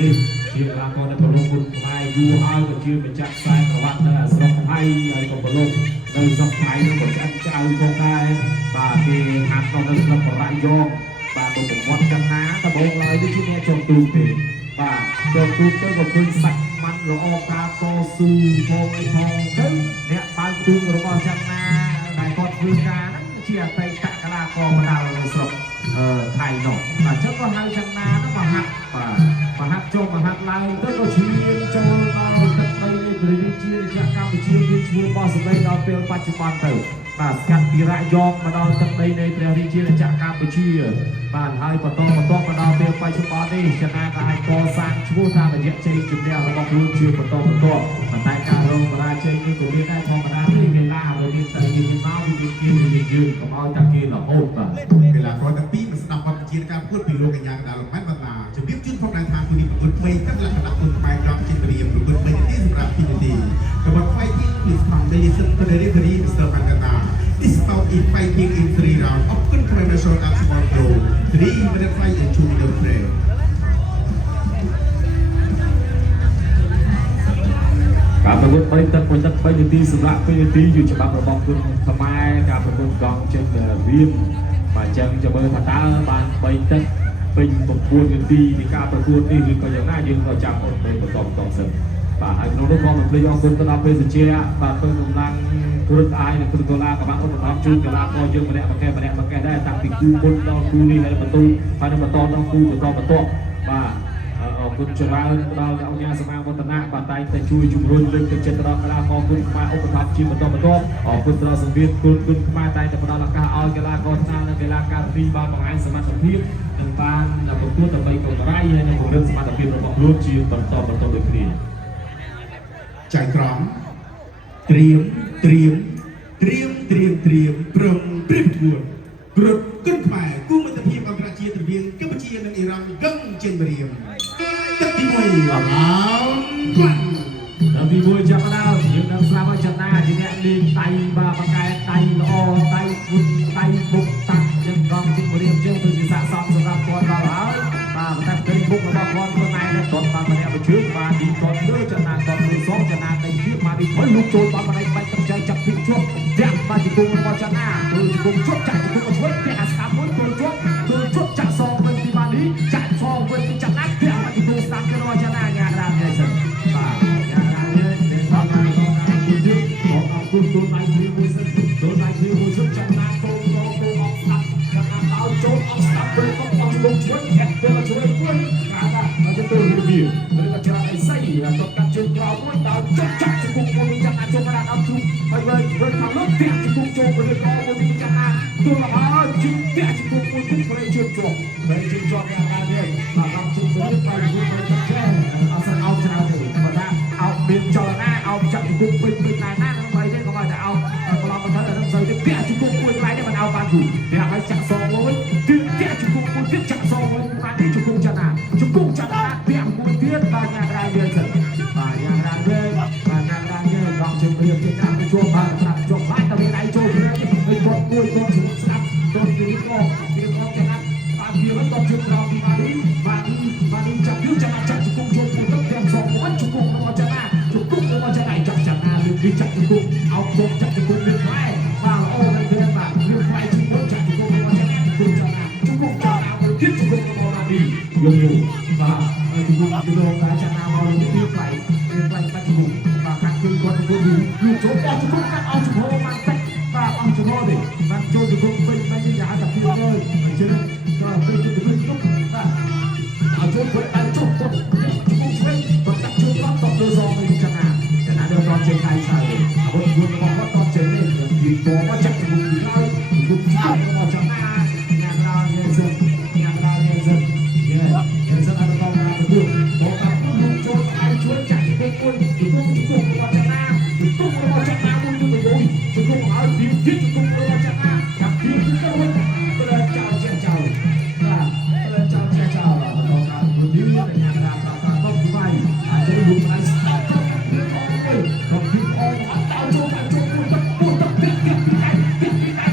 នេះជាកីឡាករនៅប្រឡងគុណខ្មែរយូរហើយក៏ជាម្ចាស់ខ្សែក្រវ៉ាត់នៅស្រុកថៃហើយក៏ប្រឡងនៅស្រុកថៃនោះក៏ឆ្អិនឆ្អៅផងដែរបាទគេហាត់នៅស្រុកបរិយងបាទទៅប្រវត្តិចនាដំបូងឡើយនេះជាអ្នកចុងទូទេបាទចុងទូទៅក៏ឃើញសាច់ម៉ាន់ល្អការតស៊ូផងអីផងទៅអ្នកបើកទូរបស់ចនាដែលគាត់ធ្វើការហ្នឹងជាអតីតកីឡាករបដានៅស្រុកថៃនោះបាទចឹងក៏ហៅចនានោះមកហាត់បាទចុះមកហាត់ឡើងទៅក៏ឈានចូលដល់ទឹកដីនៃព្រះរាជាណាចក្រកម្ពុជាមានឈ្មោះបោះសម្លេងដល់ពេលបច្ចុប្បន្នទៅបាទស្កាត់ពីរៈយកមកដល់ទឹកដីនៃព្រះរាជាណាចក្រកម្ពុជាបាទហើយបន្តមកដល់ពេលបច្ចុប្បន្ននេះចនាក៏អាចកសាងឈ្មោះតាមរយៈជ័យជំនះរបស់ខ្លួនជាបន្តប៉ុន្តែការរងបរាជ័យនេះក៏មានដែរធម្មតាទេកីឡាវាមានតែមានមកមានយើងកុំឲ្យតែគេរហូតបាទ កីឡាករទាំងពីរបានស្ដាប់បទបញ្ជាការប្រកួតពីលោកកញ្ញាកណ្ដាលលោកម៉ែនបណ្ដាជំរាបជូនផងដែរថាគូនេះប្រកួត3ទឹកលក្ខណៈគុណខ្មែរក្រមជារៀបប្រកួត3នាទីសម្រាប់2នាទីរបប fighting is foundation for the referee Mr. Pangata this bout is fighting in 3 rounds of good commercial arts sport pro 3 minute fight and 2 minute break ការប្រកួត3ទឹកមួយទឹក3នាទីសម្រាប់2នាទីอยู่ច្បាប់របស់គុណខ្មែរការប្រកួតកង់ចេញរៀបបាទចឹងចាំមើលថាតើបាន3ទឹកពេញ9នាទីនៃការប្រកួតនេះឬក៏យ៉ាងណាយើងក៏ចាំអត់ទៅបន្តសិនបាទហើយក្នុងនោះក៏មិនភ្លេចអរគុណទៅដល់ពេលសជាបាទពេលកម្លាំងគ្រុតអាយនិងគ្រុតដុល្លារក៏បានឧបត្ថម្ភជូនកីឡាករយើងម្នាក់ម្កេះដែរតាំងពីគូមុនដល់គូនេះហើយបន្តដល់គូបន្តបាទអរគុណច្រើនដល់អង្គការសមាវឌ្ឍនៈបាទតែងតែជួយជំរុញលើកទឹកចិត្តដល់កីឡាករគុណខ្មែរឧបត្ថម្ភជាបន្តអរគុណដល់សង្វៀនគុណខ្មែរតែងតែផ្ដល់ឱកាសឲ្យកីឡាករថ្នាក់និងកីឡាការីបានបង្ហាញសមត្ថភាពនិងបានប្រកួតដើម្បីកង្រៃហើយនិងពង្រឹងសមត្ថភាពរបស់ខ្លួនជាបន្តដូចគ្នាចៃក្រមត្រៀមព្រមព្រៀបគួតក្រុមគុណខ្មែរគូមិត្តភាពអន្តរជាតិរវាងកម្ពុជានិងអ៊ីរ៉ង់កឹងចេញបរៀមទឹកទី1អមគាត់ដល់ទី1ចាប់ដើមយើងនឹងស្លាប់ឲ្យចនាជាអ្នកលេងដៃបាទបកកែដៃល្អដៃគុណដៃបុកតាក់យើងកងទីបរៀមយើងទៅជាស័ក្តិសមសម្រាប់គាត់ដល់ហើយបាទតែពេលបុករបស់គាត់ខ្លួនឯងដែលគាត់បានម្នាក់មួយជើងបាទទីគាត់លើចនាគាត់លើសងចនាដៃទៀតបាទទីគាត់លោកចូលបានម្នាក់បាច់ទឹកចៅចាប់ពីជប់ចាក់បាទទីគុំរបស់ចនាគឺទីគុំជប់ចាក់ទីគុំមកជួយគេអាស្ដាប់មួយចូលជប់ចាក់សងវិញទីបាននេះចាក់សងវិញទីចនាគេបាទទីគុំស្ដាប់គេរបស់ចនាញ៉ារានេះសិនបាទគុណទូនដៃព្រីមួយសិនទូនដៃព្រីមួយសិនចំណាចូលអត់ស្ដាប់ចំណាដល់ចូលអត់ស្ដាប់ពេលក៏ต้องលងជួយហេតុពេលជួយវិញការថាមកទៅរៀបឬក៏ច្រាក់អីសៃដល់កាត់ជើងក្រោមមួយដល់ចុចចាក់ជង្គង់មួយចំណាចូលមកដល់អត់ជុំហើយវិញខាងនោះផ្ទះជង្គង់ចូលទៅលើកមួយចំណាទូលហើយជិះផ្ទះជង្គង់មួយទឹកប្រេជើងជាប់ប្រេជើងជាប់យ៉ាងណានេះបាទដល់ជើងទៅទៅទៅទៅអត់ស្អោបច្រើនទេបើថាអោបមានចលនាអោបចាក់ជង្គង់ពេញណាណាតែអោប្រឡំទៅដល់ទៅទៅពាក់ជង្គង់មួយខ្លាំងនេះមិនអោបានយូរតែឲ្យចាក់សងមួយគឺពាក់ជង្គង់មួយទៀតចាក់សងមួយបាននេះជង្គង់ចនាពាក់មួយទៀតបាទយ៉ាងរ៉ាយើងសិនបាទយ៉ាងរ៉ាយើងបាទយ៉ាងរ៉ាយើងដកជើងព្រៀបទៀតតាមជួបបាទប្រាប់ជួបបាច់ទៅដៃចូលព្រៀបនេះគាត់មួយគាត់ស្ដាប់គាត់និយាយក៏វាគាត់ចនាបាទវាមិនតបជើងក្រោមពីបាទនេះចាក់យូរចនាចាក់ជង្គង់ចូលទៅទាំងសងមួយជង្គង់របស់ចនាចាក់ចនាលើកចាក់ជង្គង់អោបចូលចាក់ជង្គង់លើខ្លែបាទល្អមែនទេបាទលើខ្លែជង្គង់ចាក់ជង្គង់របស់ចនាជង្គង់ចនាមួយទៀតជង្គង់របស់ណាឌីយូបាទជង្គង់តែចនាមកលើទីខ្លែបាច់ជង្គង់បាទខាងគឺគាត់ទៅយូរចូលអស់ជង្គង់កាត់អស់ជង្គង់បានតិចបាទអស់ជង្គង់ទេបាទចូលជង្គង់ពេញបែបនេះយ៉ាងតែពីលើអញ្ចឹងក៏ពេលជង្គង់ទុកបាទអត់ចូលគាត់អាចចូលគាត់ กับลูกโจนไอชวนจัดเป็นคนจุดตุ้งมาจากน้ำจุดตุ้งมาจากน้ำมึงจะไปดูจุดตุ้งหาดิวที่จุดตุ้งมาจากน้ำจับดิวที่ก็ไม่เปิดเจ้าเจ้าเจ้าเปิดเจ้าเจ้าเจ้าเราทำมือถือในงานราคาต้องไปอาจจะดูไลฟ์สไตล์ต้องพิมพ์ออกเจ้าโจกันโจกันพูดต้องเก็บใจ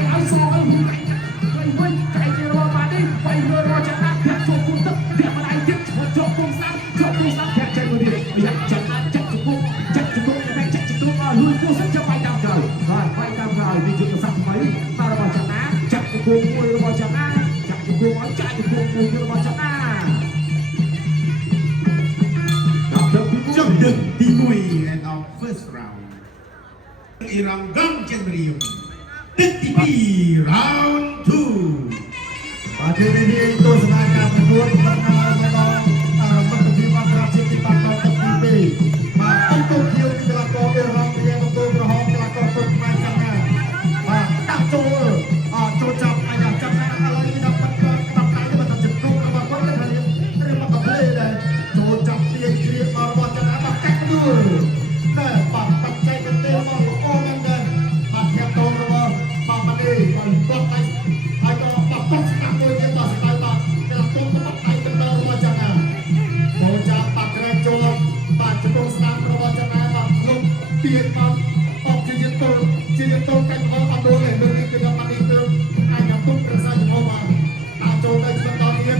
เอาซองเอาไปไว้ใจเดี๋ยวเรามาดิไปเลยเราจะนัดแข่งโจกันต้องเดี๋ยวอะไรยึดหัวโจกันซ้ำแข่งใจมือดีอยากจะนัดจับจุกุยังไงจับจุกุมาลุยกูสักจะไปตามใจไปตามใจดีจุดสักไหมมาเราจะนัดจับจุกุมวยเราจะนัดจับจุกุเอาใจจุกุมวยเราจะนัด Trong đợt tí mùi and our first round Irang Gang Chen Riu Tích tí bì round 2 Pada hari ini itu senarai berdua bersama menteri Madrasah di Pantau Tepi. Untuk dia dilakukan Irang dia untuk berhak dilakukan permainan. Tak cuma cocok ayah jangan kalau ini dapat dapat macam cukup kalau kau dah hari terima kasih dah. Cocok dia kiri mahu jangan pakai dulu. Nah, pakai betul mahu orang dan pakai tahu mahu pakai ni pakai ayah pakai sekarang boleh kita sekarang kita tunggu pakai betul mahu jangan. Cocok pakai cocok pakai cukup sekarang mahu jangan mahu tiap mahu Cincin kan mahu ada oleh dari tidak pakai itu ayah tu perasaan mahu tak cocok juga dia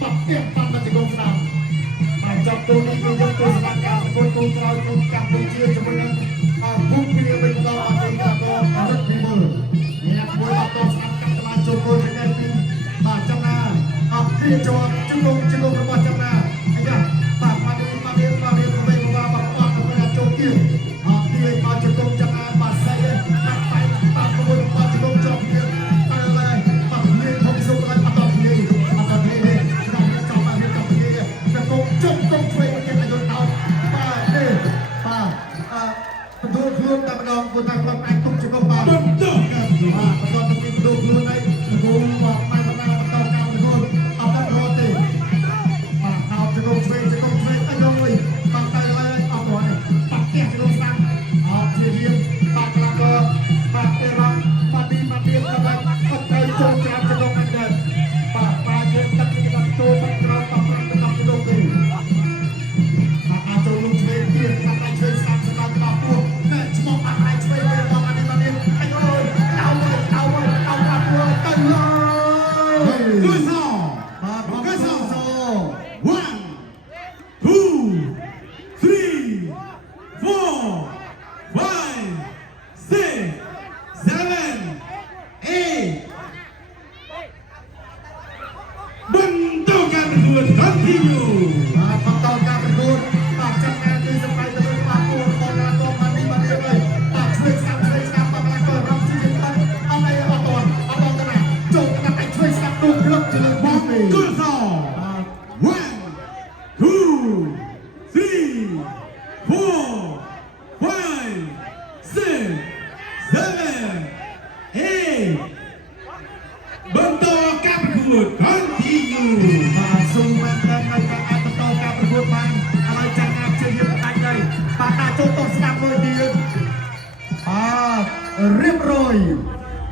pakai tanpa cukup sekarang. Macam tu ni kita tu sekarang untuk terlalu cukup kunci sebenarnya bukti yang beritahu ada harus timur. Yang boleh atau sekarang telah cukup dengan macam mana dia cukup macam mana ayah pada bapak kepada cukup dia cukup jangan pasal apa tak perlu cukup cukup kalau dia không suka atau dia nak coba dia cukup cuy kita tu tahu betul belum tak benar putar putar aku cukup betul betul betul belum naik gua mana betul kau betul apa roti kau cukup cuy ayo wei pakai lagi apa ni pakai cukup sang dia pakai lagu pakai rang mati pakai cukup ada pakai tak kita tu pakai tetap cukup tu pakai cukup cuy dia pakai cuy sang sedang papua cuma pakai cuy mana ayo tahu papua tahu Good song Good song 1 2 3 4 5 6 7 8 Bentukan berdua continue Pantau kau berdua macam nanti sampai terus papua kalau mati lagi tak cuy sang pakai orang cincin apa yang apa kena cok kena cuy sang tu blok jelas bumi. Good song 1 2 3 4 5 6 7 8 Bentukan berdua continue Sungai dan mereka pantau kau berdua bang kalau jangan cerita tadi patah contoh sedang dia រៀបរយ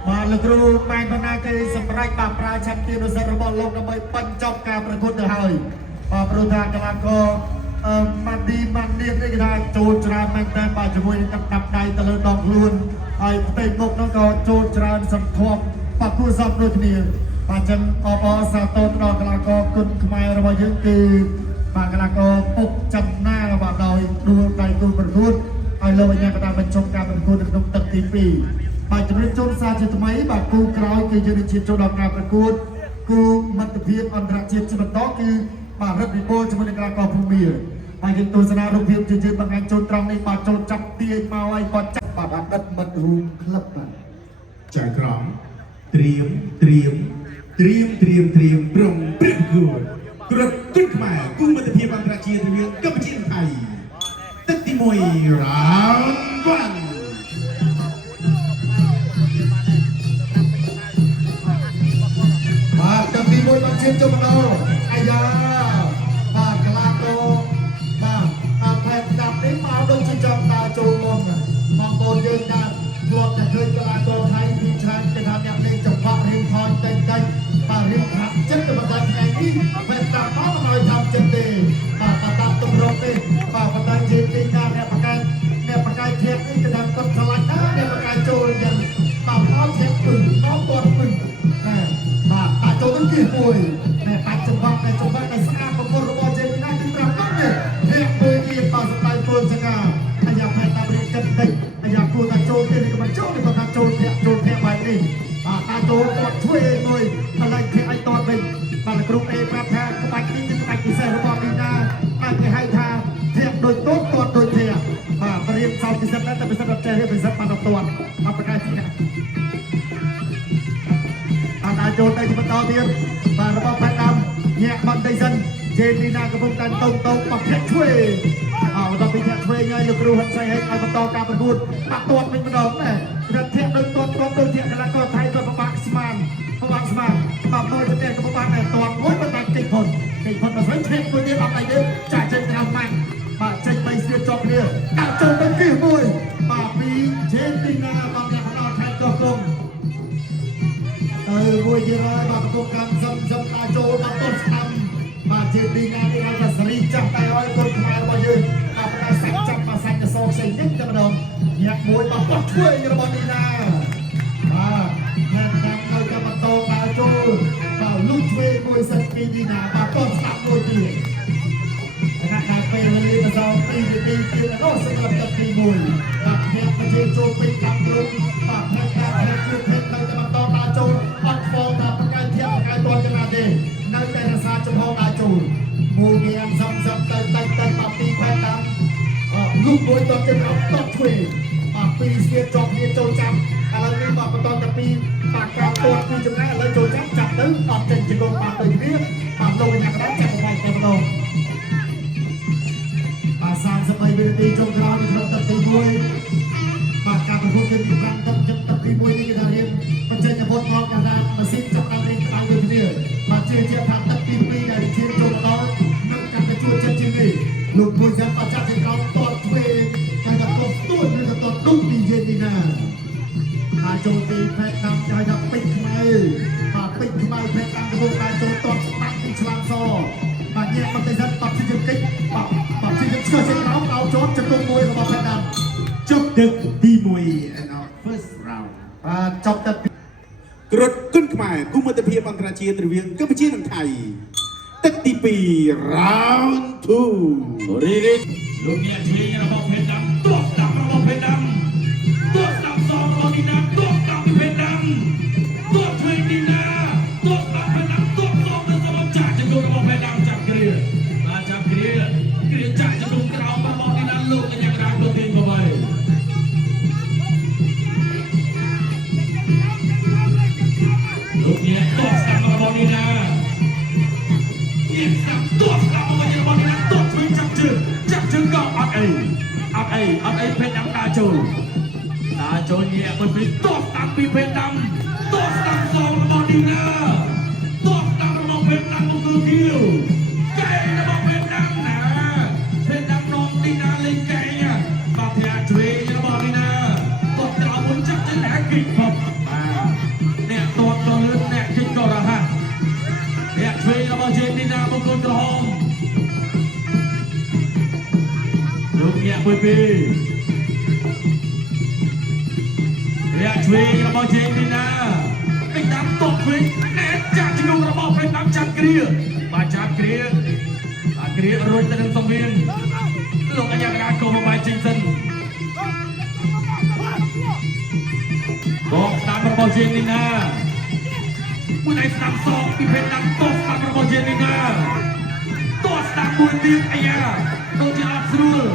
បាទលោកគ្រូម៉ែនបណ្ណាគេសម្រេចតាមប្រាឆាន់ទីនសិទ្ធិរបស់លោកដើម្បីបញ្ចប់ការប្រកួតទៅហើយបាទព្រោះថាកីឡាករម៉ាន់ឌីនេះគេថាចូលច្រើនមែនតើបាទជាមួយនឹងកាប់ដៃទៅលើដងខ្លួនហើយផ្ទៃមុខនោះក៏ចូលច្រើនសន្ធប់បាទគួរសមដូចគ្នាបាទចឹងអបអរសាទរដល់កីឡាករគុណខ្មែររបស់យើងគឺបាទកីឡាករពុកចំណាបាទដោយដួលដៃគូប្រកួតហើយលោកអាជ្ញាកណ្ដាលបញ្ចប់ការប្រកួតនៅក្នុងទឹកទី2បាទជំរាបជូនសារជាថ្មីបាទគូក្រោយគឺយើងនឹងឈានចូលដល់ការប្រកួតគូមិត្តភាពអន្តរជាតិជាបន្តគឺបាទរដ្ឋវិពលជាមួយនឹងកីឡាករភូមាហើយយើងទស្សនារូបភាពជាយើងបង្ហាញចូលត្រង់នេះបាទចូលចាប់ទាញមកឲ្យគាត់ចាប់បាទអតីតមិត្តរួមក្លឹបបាទ ចាក្រមត្រៀមប្រំព្រឹកគួរក្រឹកទឹកខ្មែរគូមិត្តភាពអន្តរជាតិរវាងកម្ពុជានិងថៃទឹកទី1 round 1 បាទទឹកទី1បានឈានចូលដល់អាយ៉ាបាទកីឡាករ យើងណាធ្លាប់តែឃើញកីឡាករថៃពីច្រើនគេថាអ្នកលេងចង្វាក់រៀងថយតែបាទរៀងហាក់ចិត្តទៅបន្តថ្ងៃនេះពេលតាមមកឲ្យថាចិត្តទេបាទតាមទម្រង់ទេបាទបន្តជាទីណាអ្នកបកកាយធៀបនេះគឺថាគាត់ឆ្លាញ់ណាស់អ្នកបកកាយចូលយ៉ាងបាទអត់ធៀបពឹងអត់គាត់ពឹងណាបាទតាចូលទៅទីមួយណែតាចង្វាក់តែស្អាតប្រពន្ធរបស់ជាទីណាគឺប្រាប់គាត់ទេធៀបមួយទៀតបាទសម្ដែងពលចង្អាអាយ៉ាផែតាមរៀបចិត្តតិចអាយ៉ាគួរតែចូលទៀតក៏មិនចូលទេគាត់ថាចូលធាក់បែបនេះបាទតាចូលគាត់ជួយមួយកន្លែងធាក់ឲ្យតតវិញបាទគ្រូអេប្រាប់ថាក្បាច់នេះគឺក្បាច់ពិសេសរបស់ពីណាបាទគេហៅថាធាក់ដូចតតដូចធាក់បាទរៀនសោតពិសេសតែពិសេសដល់ចេះរៀនពិសេសបានដល់តតបាទប្រកាសធាក់តាចូលទៅបន្តទៀតបាទរបស់ផែតាមញាក់បាត់ដីសិនជេទីណាកំពុងតែតោបធាក់ជួយដល់ពីធាក់ធ្វើហើយលោកគ្រូហិតសៃឲ្យបន្តការប្រកួតបាក់ទាត់វិញម្ដងណារត់ធាក់ដូចទាត់ដូចធាក់កីឡាករថៃគាត់ពិបាកស្មានបាទមើលទៅតែក៏ពិបាកដែរទាត់មួយប៉ុន្តែតិចផុតបើស្អីឈេកមួយទៀតអត់អីទេចាក់ចេញក្រៅម៉ាំងបាទចេញបីស្ទាជាប់គ្នាដាក់ចូលទៅគីមួយបាទពីជេទីណាបងអ្នកផ្ដោតថៃក៏គុំមួយទៀតហើយបាទប្រកបកម្មសំតាចូលដល់ต้นស្ដាំបាទជាទីណានេះឲ្យតែសេរីចាប់តែឲ្យកូនខ្មែររបស់យើងបាទប្រកាសសាច់ចាប់មកសាច់កសោផ្សេងនេះតែម្ដងញាក់មួយបាទគាត់ធ្វើរបស់នេះណាបាទញ៉ាំតាមឲ្យតែបន្តដើរចូលបាទលុចធ្វើមួយសិនពីទីណាបាទต้นស្ដាំមួយទៀតខណៈដែលពេលវេលាបន្ត2នាទីទៀតនោះសម្រាប់ទឹកទី1បាទញាក់មកចូលពេញតាមក្រុមបាទផ្នែកការជួបភេទនៅតែបន្តដើរចូលអត់ហ្វងដល់ប្រកាយធាក់ប្រកាយទាត់យ៉ាងណាទេនៅតែរក្សាចំហដើរចូលមួយហ្គេមសំទៅបាទពីផែនតាមលុបមួយតទៅអត់តធ្វើបាទពីស្ទាជាប់គ្នាចូលចាំឥឡូវនេះបាទបន្តតែពីបាទការទាត់ពីចំណាយឥឡូវចូលចាប់ទៅអត់ចេញជលងបាទទៅគ្នាបាទលោកអ្នកកណ្ដាលចាប់ប្រវាយតែម្ដងបាទ33វិនាទីចុងក្រោយក្នុងទឹកទី1បាទការប្រកួតគឺ5ទឹកចិត្តទឹកទី1នេះគេថារៀនបញ្ចេញពុតមកកណ្ដាលម៉ាស៊ីនចាប់តាមរៀនដៅដូចគ្នាបាទជាថាទឹកទី2ដែលជាចូលដល់នឹងកាន់តែជួបចិត្តជាងនេះលោកមួយចាំបច្ចាស់ជាក្រោមតតធ្វើតែក៏កុំទួនឬក៏តតឌុបពីយេទីណាអាចចូលទីផែតាមចៅថាពេញខ្មៅបាទពេញខ្មៅផែតាមកំពុងតែចូលតតស្បាក់ពីឆ្លាមសបាទញាក់បន្តិចសិនបាត់ជាកិច្ចបាទជាឆ្កឹះជាក្រោមដល់ចូលចំនួន1របស់ផែតាមជប់ទឹកទី1 and our first round បាទចប់ទឹកគ្រុឌគុនខ្មែរគុំមិត្តភាពអន្តរជាតិរវាងកម្ពុជានិងថៃទឹកទី2 round 2រីលោកអ្នកឆ្វេងរបស់ភេទដាំទោះស្ដាប់របស់ភេទដាំទោះស្ដាប់សងរបស់នេះណាទោះស្ដាប់ពីភេទដាំទោះឆ្វេងនេះណាទោះស្ដាប់ភេទដាំទោះសងទៅសម្រាប់ចាក់ចំនួនរបស់ភេទដាំចាប់គ្រាបាទចាប់គ្រាចាក់ចំនួនក្រោមរបស់នេះណាលោកកញ្ញាកណ្ដាលទៅទី8លោកអ្នកទោះស្ដាប់របស់នេះណាទោះស្ដាប់របស់នេះណាទោះឆ្វេងចាប់ជើងក៏អត់អីភេទដាំដើរចូលញាក់មួយពីទោះស្ដាប់ពីភេទដាំទោះស្ដាប់សងរបស់នេះណាទោះស្ដាប់របស់ភេទដាំមកគឺគៀវកែរបស់ភេទដាំណាភេទដាំនំទីណាលេងកែបាទធាក់ឆ្វេងរបស់នេះណាទោះក្រោមមួយចាប់ចេញតែគិតផុតបាទអ្នកទោះក៏លឿនអ្នកគិតក៏រហ័សអ្នកឆ្វេងរបស់ជេទីណាមកគូនក្រហមលោកញាក់មួយពីអ្នកឆ្វេងរបស់ជេទីណាពេញតាមតបវិញអ្នកចាក់ជំនុំរបស់ពេញតាមចាប់គ្រាបាទចាប់គ្រារួចទៅនឹងសំវៀនលោកកញ្ញាកណ្ដាលកុំមកបាយចេញសិនបងតាមរបស់ជេទីណាមួយឯស្ដាប់សងពីពេញតាមតបតាមរបស់ជេទីណាតោះស្ដាប់មួយទៀតអាយ៉ាដូចជាអត់ស្រួល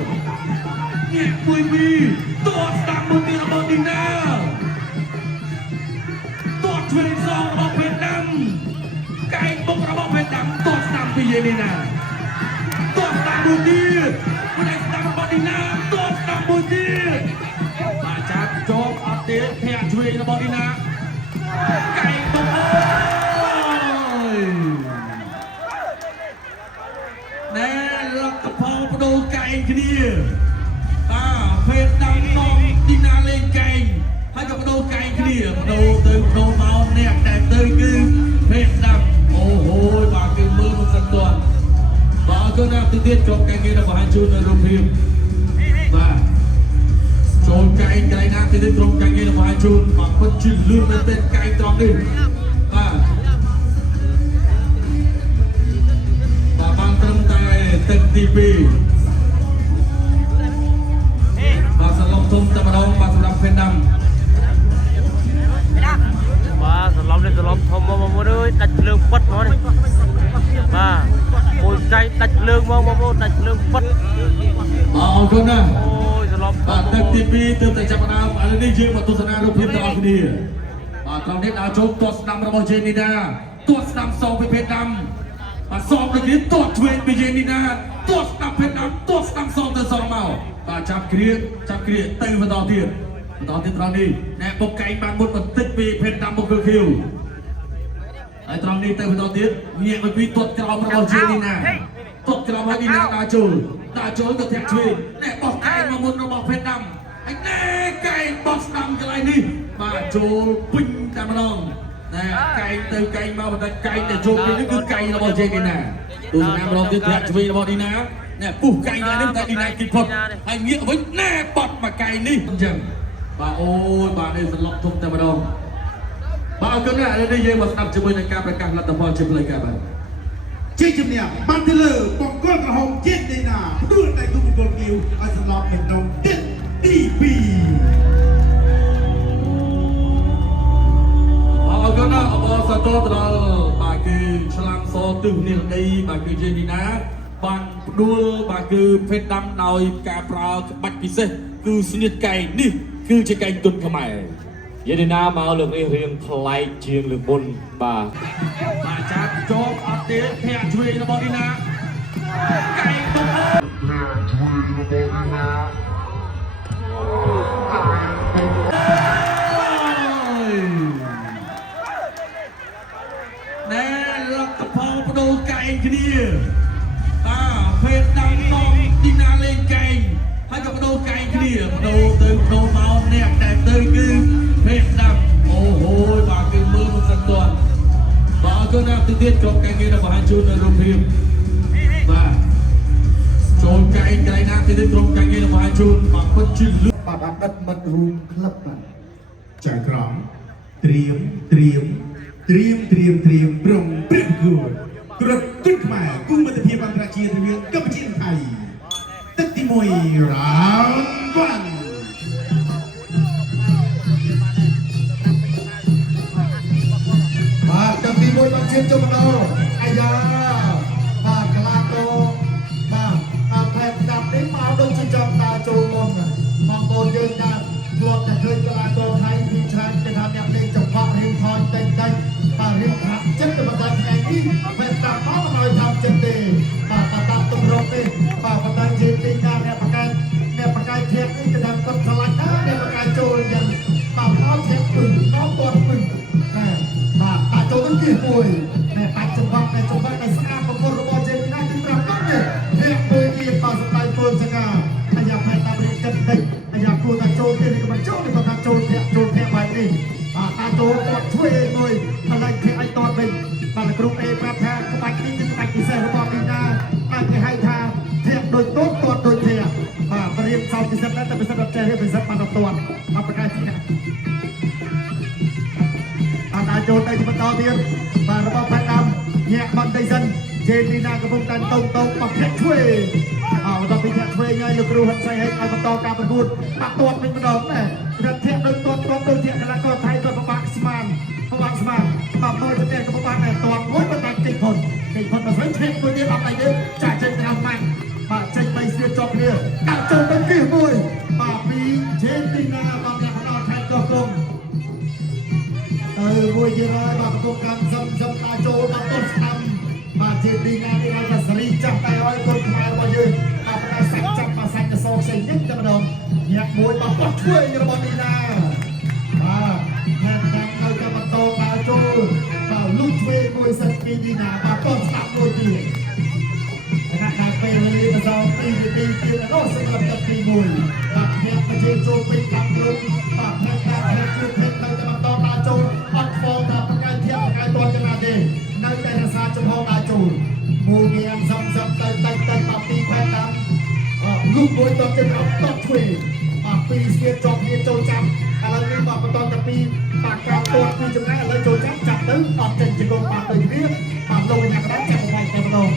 ញាក់មួយពីតោះស្ដាប់មួយទៀតរបស់នេះណាតោះឆ្វេងសងរបស់ភេទដាំកែងបុករបស់ភេទដាំតោះស្ដាប់ពីយេនេះណាតោះស្ដាប់មួយទៀតមួយឯស្ដាប់របស់នេះណាតោះស្ដាប់មួយទៀតបាទចាប់ជាប់អត់ទេធាក់ឆ្វេងរបស់នេះណាកែងបុកណែលកកផោបដូរកែងគ្នាភេទដាំនំទីណាលេង ก็มาดูไก่เคลียร์มาดูตึงโดเมาเนี่ยแต่ตึงคือเพชรดำโอ้โหบาคือมือมันสั่นตัวบาก็น่าตื่นเต้นกับไก่เงี้ยบาฮันจูนในโรงพิมพ์มาโจนไก่ไก่น่าตื่นเต้นกับไก่เงี้ยบาฮันจูนบาคนชื่อลืมมันเป็นไก่ตรงนี้มาบาบางตรงใจเต็มทีปีบาสลองทุ่มตะมาดองบาสลับเพชรดำបាទសឡំនេះសឡំធំមកមកអើយដាច់ភ្លើងពិតមកនេះបាទអូយកៃដាច់ភ្លើងមកមកដាច់ភ្លើងពិតអរគុណណាស់អូយសឡំបាទទឹកទី2ទើបតែចាប់ផ្ដើមឥឡូវនេះយើងមកទស្សនារូបភាពទាំងអស់គ្នាបាទក្រុមនេះដើរចូលទាត់ស្ដាំរបស់ជេនីណាទាត់ស្ដាំសងពីភេទដำបាទសងទៅនេះទាត់ឆ្វេងពីជេនីណាទាត់ស្ដាំភេទដำទាត់ស្ដាំសងទៅសងមកបាទចាប់គ្រាទៅបន្តទៀតត្រង់នេះណែបុកកែងបានមុតបន្តិចពីភេទដำមកគឺខៀវហើយត្រង់នេះទៅបន្តទៀតងាកមកពីទាត់ក្រោមរបស់ជេនីណាទាត់ក្រោមហើយនេះណាដើរចូលទៅធាក់ឆ្វេងណែបោះកែងមកមុនរបស់ភេទដำហើយណែកែងបោះស្ដាំកន្លែងនេះបាទចូលពេញតែម្ដងណែកែងទៅកែងមកបន្តិចកែងទៅចូលពេញនេះគឺកែងរបស់ជេនីណាទស្សនាម្ដងទៀតធាក់ឆ្វេងរបស់នេះណាណែពុះកែងឡើងនេះតែនេះណាគិតផុតហើយងាកវិញណែបត់មកកែងនេះអញ្ចឹងបាទអូយបាទនេះសន្លប់ធំតែម្ដងបាទអរគុណណាស់ឥឡូវនេះយើងមកស្ដាប់ជាមួយនឹងការប្រកាសលទ្ធផលជាផ្លូវការបាទជ័យជំនះបានទៅលើបង្គោលក្រហមជាតិដេណាផ្ដួលតែគុំបង្គោលគីវឲ្យសន្លប់នៅក្នុងទឹកទី2អរគុណណាស់អបអរសាទរទៅដល់បាទគឺឆ្លាមសទឹះនាងដីបាទគឺជេនីណាបានផ្ដួលបាទគឺភេទដำដោយការប្រើក្បាច់ពិសេសគឺស្នៀតកែងនេះគឺជាកែងទុនខ្មែរយេនីណាមកលើកនេះរៀងប្លែកជាងលើកមុនបាទចាប់ជាប់អត់ទេធាក់ឆ្វេងរបស់នេះណាកែងទុនណែលទ្ធផលបដូរកែងគ្នាភេទដำតទីណាលេងកែងហើយក៏បដូរកែងគ្នាបដូរទៅបដូរមកអ្នកតែទៅគឺភេទដำអូហូបាទគឺមើលមិនសឹកទាន់បាទក៏ណាទៅទៀតក្រុមការងាររបស់ហាជូននៅរូបភាពបាទចូលកែងកន្លែងណាទៅទៀតក្រុមការងាររបស់ហាជូនបាទពិតជាលឿនបាទអតីតមិត្តរួមក្លឹបបាទចៅក្រមត្រៀមប្រុងព្រឹកគួរគ្រុតទឹកខ្មែរគុំមិត្តភាពអន្តរជាតិរវាងកម្ពុជានិងថៃទឹកទី1 round 1បាទទឹកទី1បានឈានចូលមកដល់អាយ៉ាបាទកលាតោបាទផ្លែដាប់នេះមកដូចជាចង់ដើរចូលមុនបងប្អូនយើងដែរធ្លាប់តែឃើញកលាតោថៃពីច្រើនគេថាអ្នកលេងចង្វាក់រៀងថយតិចបាទរៀងខាត់ចិត្តទៅបន្តថ្ងៃនេះមិនតាមមកឲ្យតាមចិត្តទេបាទតាមទម្រង់នេះបាទបន្តជាទីណាអ្នកបកកាយធៀបនេះក៏đangគាត់ឆ្លាញ់ដែរអ្នកបកកាយចូលយ៉ាងបាទអត់ធៀបពឹងអត់គាត់ពឹងបាទតាចូលទៅទីមួយតែបាច់ចង្វាក់តែស្អាតបំផុតរបស់ជេមីណាគឺប្រាប់ដល់នេះធៀបមួយទៀតបាទសម្ដេចពលសង្ហាអាយ៉ាផៃតាមរៀបកិនតិចអាយ៉ាគួរតែចូលទៀតក៏មិនចូលទេគាត់ថាចូលធៀបបែបនេះបាទតាចូលគាត់ជួយមួយកន្លែងធៀបឲ្យតតវិញបាទគ្រូអេប្រាប់ថាក្បាច់នេះគឺក្បាច់ពិសេសរបស់មីណាបាទគេហៅថាធៀបដូចតតដូចធៀបបាទបរិយាសោតពិសេសតែពិសេសដល់ចេះពិសេសបានដល់តតអបប្រកាសនេះអាចចូលទៅបន្តទៀតបាទរបស់ផែនដាំញាក់បានទៅសិនជេមីណាកំពុងតែតោបបធាក់ឆ្វេងដល់ពីធាក់ឆ្វេងហើយលោកគ្រូហិនសៃឲ្យបន្តការប្រកួតបាក់ទាត់វិញម្ដងណាធាក់ដូចដូចធាក់កន្លះកោថៃគាត់ពិបាកស្មានបាទមើលទៅតែក៏ពិបាកតែទាត់មួយប៉ុន្តែចេញផុតមកស្វិញឈេកមួយទៀតអត់តែយើងចាក់ចេញតាមម៉ាំងបាទចេញបីស្ទៀតជាប់គ្នាដាក់ចូលទៅគីមួយបាទពីជេមីណាបានតែផ្ដោតថៃក៏គុំមួយទៀតហើយបាទប្រកបកម្មសំតាចូលដល់ទស្សនៈបាទជាទីណានេះអាចសេរីចាប់តែឲ្យកូនខ្មែររបស់យើងបាទប្រកាសសាច់ចាប់មកសាច់កសោផ្សេងនេះតែម្ដងញាក់មួយបាទបោះឆ្វេងរបស់នេះណាបាទតែតាមនៅតែបន្តដើរចូលបាទលុបឆ្វេងមួយសិនពីនេះណាបាទតោះស្ដាប់មួយទៀតតែពេលនេះបន្តពីទីទៀតដល់សម្រាប់ទឹកទី1បាទញាក់មកចូលពេញតាមក្រុមបាទញាក់តាម ลูกโวยตอนจะเอาต้องช่วยปากปีเสียจอบเฮียโจจับอะไรนี่บอกมาตอนกับปีปากกลางตัวปีจงไงอะไรโจจับจับตึ้งออกเจนจะลงปากเลยทีนี้ปากลงไปอย่างนั้นจับออกไปเต็มลง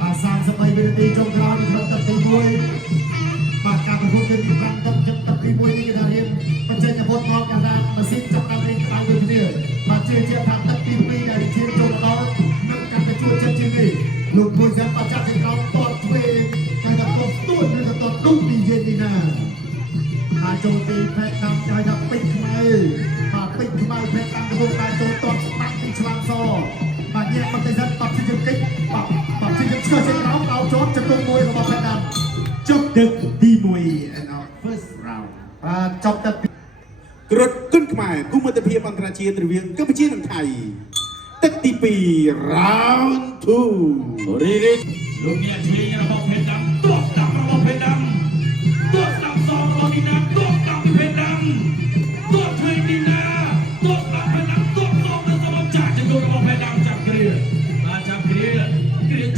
ปากสามสบายเป็นตีจงกราวนี่ครับตัดตีมวยปากการเป็นพวกจะมีการตัดตีมวยนี่กันเรียนมันจะพดมองกันนะมาสิ้นจับการเรียนกันเลยทีนี้มาเชี่ยวทางตัดตีมวยในทีมโจมตีนั่งกันไปช่วยเจ้าจีนี่ลูกมวยจะประจักษ์ให้เขาตอดเวงการกับตัวตุ้นหรือกับตัวตุ้นดีเย็นดีนะมาโจมตีแพ้นำใจจะปิดทำไมมาปิดทำไมแพ้นำกระโดดการโจมตีตั้งที่ฉลามซอมาแยกมันเป็นสัตว์ปรับที่จะกิ๊กปรับที่จะเชื่อเช่นเราเอาโจมจะตุ้มมวยของแพ้นำ จบดึกดีมวย and our first round จบแต่ กรดก้นขมายกุมารเพียบังกราเชียตระเวียงกัมพูชีหนังไทยตัดตีปี round 2 รีริลูกเนี่ยทีระบบเพชรดำตัวดำระบบเพชรดำตัวดำสองระบบดินาตัวดำเพชรดำตัวทวีดินาตัวดำเพชรดำตัวสองระบบจ่าจะดูระบบเพชรดำจับเกลียมาจับเกลีย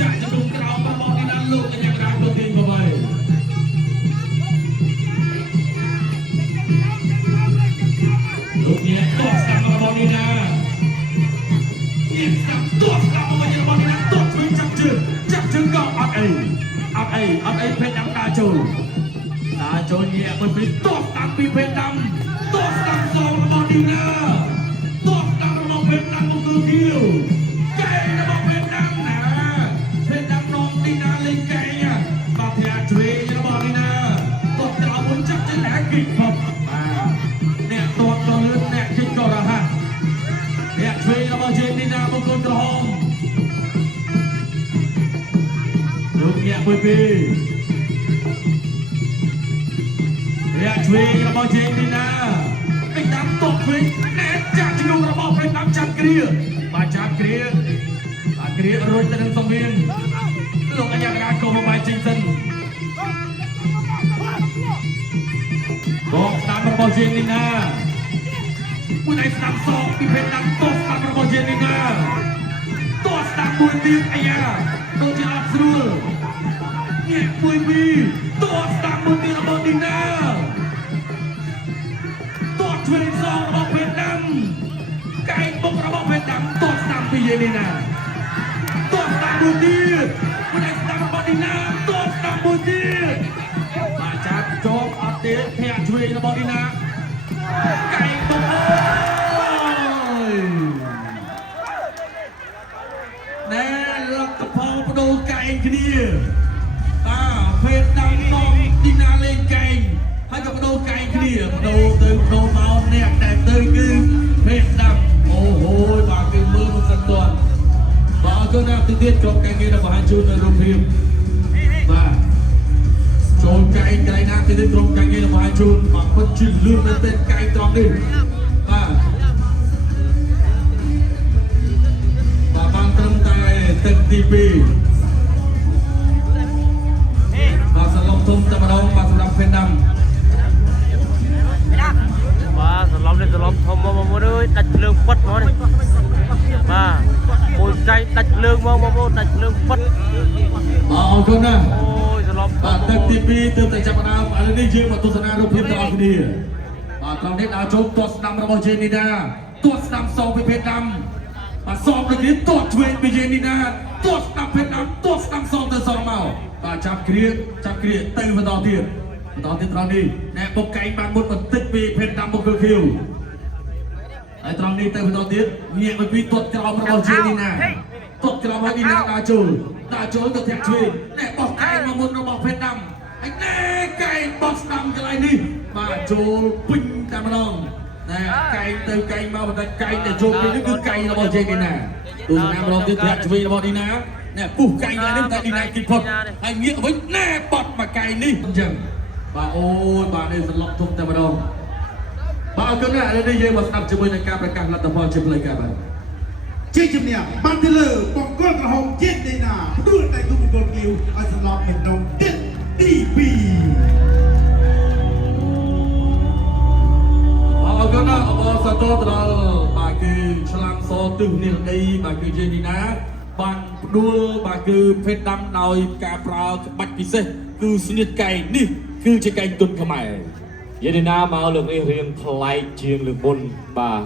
จ่าจะดูกระเอาระบบดินาลูกกันอย่างไรตัวทีมเข้าไปลูกเนี่ยตัวดำระบบดินาตัวสามวันยังวันนั้นตัวช่วยจับจึงก็อัดเอเพชรดำตาโจเนี่ยมันเป็นตัวตามปีเพชรดำตัวตามสองระบบดีนะตัวตามระบบเพชรดำมันคือคิวไก่ระบบเพชรดำนะเพชรดำน้องดีนะเล่นไก่อะมาเพียช่วยระบบดีนะตัวตามมันจับจะแหลกกินผมเนี่ยตัวเลือดแหลกกินก็ระหัสเนี่ยช่วยระบบเจนดีนะมันคนกระหองลูกเนี่ยปุยปีเนี่ยช่วยระบบเจนดีนะไอ้ดำตกช่วยแน่จับจูระบบไอ้ดำจับเกลียมาจับเกลียรวยแต่หนึ่งสองเวียนลูกอันยังการโกงไปจริงสิบอกตามระบบเจนดีนะผู้ใดสามสองมีเพชรดำตัวตามระบบเจนดีนะตัวตามบุญดีไอ้ยาโดนจะอับสูรเนี่ยปุยปีตัวตามบุญดีระบบดีนะตัวช่วยสองระบบเพชรดำไก่บุกระบบเพชรดำตัวตามปีเยนีนะตัวตามบุญดีผู้ใดตามระบบดีนะตัวตามบุญดีมาจากโจ๊กอัปเดตแพร่ช่วยระบบดีนะไก่บุกแน่ลักกระเพาะประตูไก่คนนี้เพชรดำน้องดินาเล่นไก่ให้กับประตูไก่คนนี้ประตูตึงประตูเมาเนี่ยแต่ตึงคือเพชรดำโอ้โหบาคือมือมันสั่นตัวบาก็น่าตื่นเต้นจบการเงินบาจูนในโรงพิมพ์มาโจมไก่น่าตื่นเต้นจบการเงินบาจูนบางคนชื่อลืมเต้นไก่ตรงนี้มาบางตรงไก่เต็มทีปีมาสลบทุ่มจะมาลงมาสำหรับเพชรดำ បាទសន្លំនេះសន្លំធំមកបងប្អូនអើយដាច់ភ្លើងពិតហ្មងនេះបាទពូចៃដាច់ភ្លើងមកបងប្អូនដាច់ភ្លើងពិត អរគុណណាស់ អូយសន្លំ បាទទឹកទី2ទើបតែចាប់ផ្ដើមឥឡូវនេះយើងមកទស្សនារូបភាពទាំងអស់គ្នាបាទត្រង់នេះដល់ចូលទាត់ស្ដាំរបស់ជេនីណាទាត់ស្ដាំសងពីភេទដាំបាទសងដូចនេះទាត់ឆ្វេងពីជេនីណាទាត់ស្ដាំភេទដាំទាត់ស្ដាំសងទៅសងមកបាទចាប់គ្រាទៅបន្តទៀតត្រង់នេះអ្នកបុកកែងបានមុតបន្តិចពីភេទដាំបុកខៀវហើយត្រង់នេះទៅបន្តទៀតងាកមកពីទាត់ក្រោមរបស់ជេនីណាទាត់ក្រោមហើយឌីណាដល់ចូលទៅធាក់ឆ្វេងអ្នកបោះកែងមកមុនរបស់ភេទដាំហើយណែកែងបោះស្ដាំកន្លែងនេះបាទចូលពេញតែម្ដងណែកែងទៅកែងមកបន្តិចកែងទៅចូលពេញនេះគឺកែងរបស់ជេនីណាទស្សនាម្ដងទៀតធាក់ឆ្វេងរបស់ឌីណាណែពុះកែងឡើងនេះតែឌីណាគិតផុតហើយងាកវិញណែបត់មកកែងនេះអញ្ចឹងបាទអូយបាទនេះសន្លប់ធំតែម្ដងបាទអរគុណណាស់ឥឡូវនេះយើងមកស្ដាប់ជាមួយនឹងការប្រកាសលទ្ធផលជាផ្លូវការបាទ ជ័យជំនះបានទៅលើបង្គោលក្រហមជាតិដេណាផ្ដួលតែគុំបង្គោលគីវឲ្យសន្លប់មិនដងទៀតទី2អរគុណណាស់អបអរសាទរទៅដល់បាទគឺឆ្លាមសទិសនាងដីបាទគឺជេនីណាបាន ដួលបាទគឺភេទដាំដោយការប្រើក្បាច់ពិសេសគឺស្នៀតកែងនេះគឺជាកែងទុនខ្មែរ យាយណាមកលើកនេះរៀងប្លែកជាងលើកមុនបាទ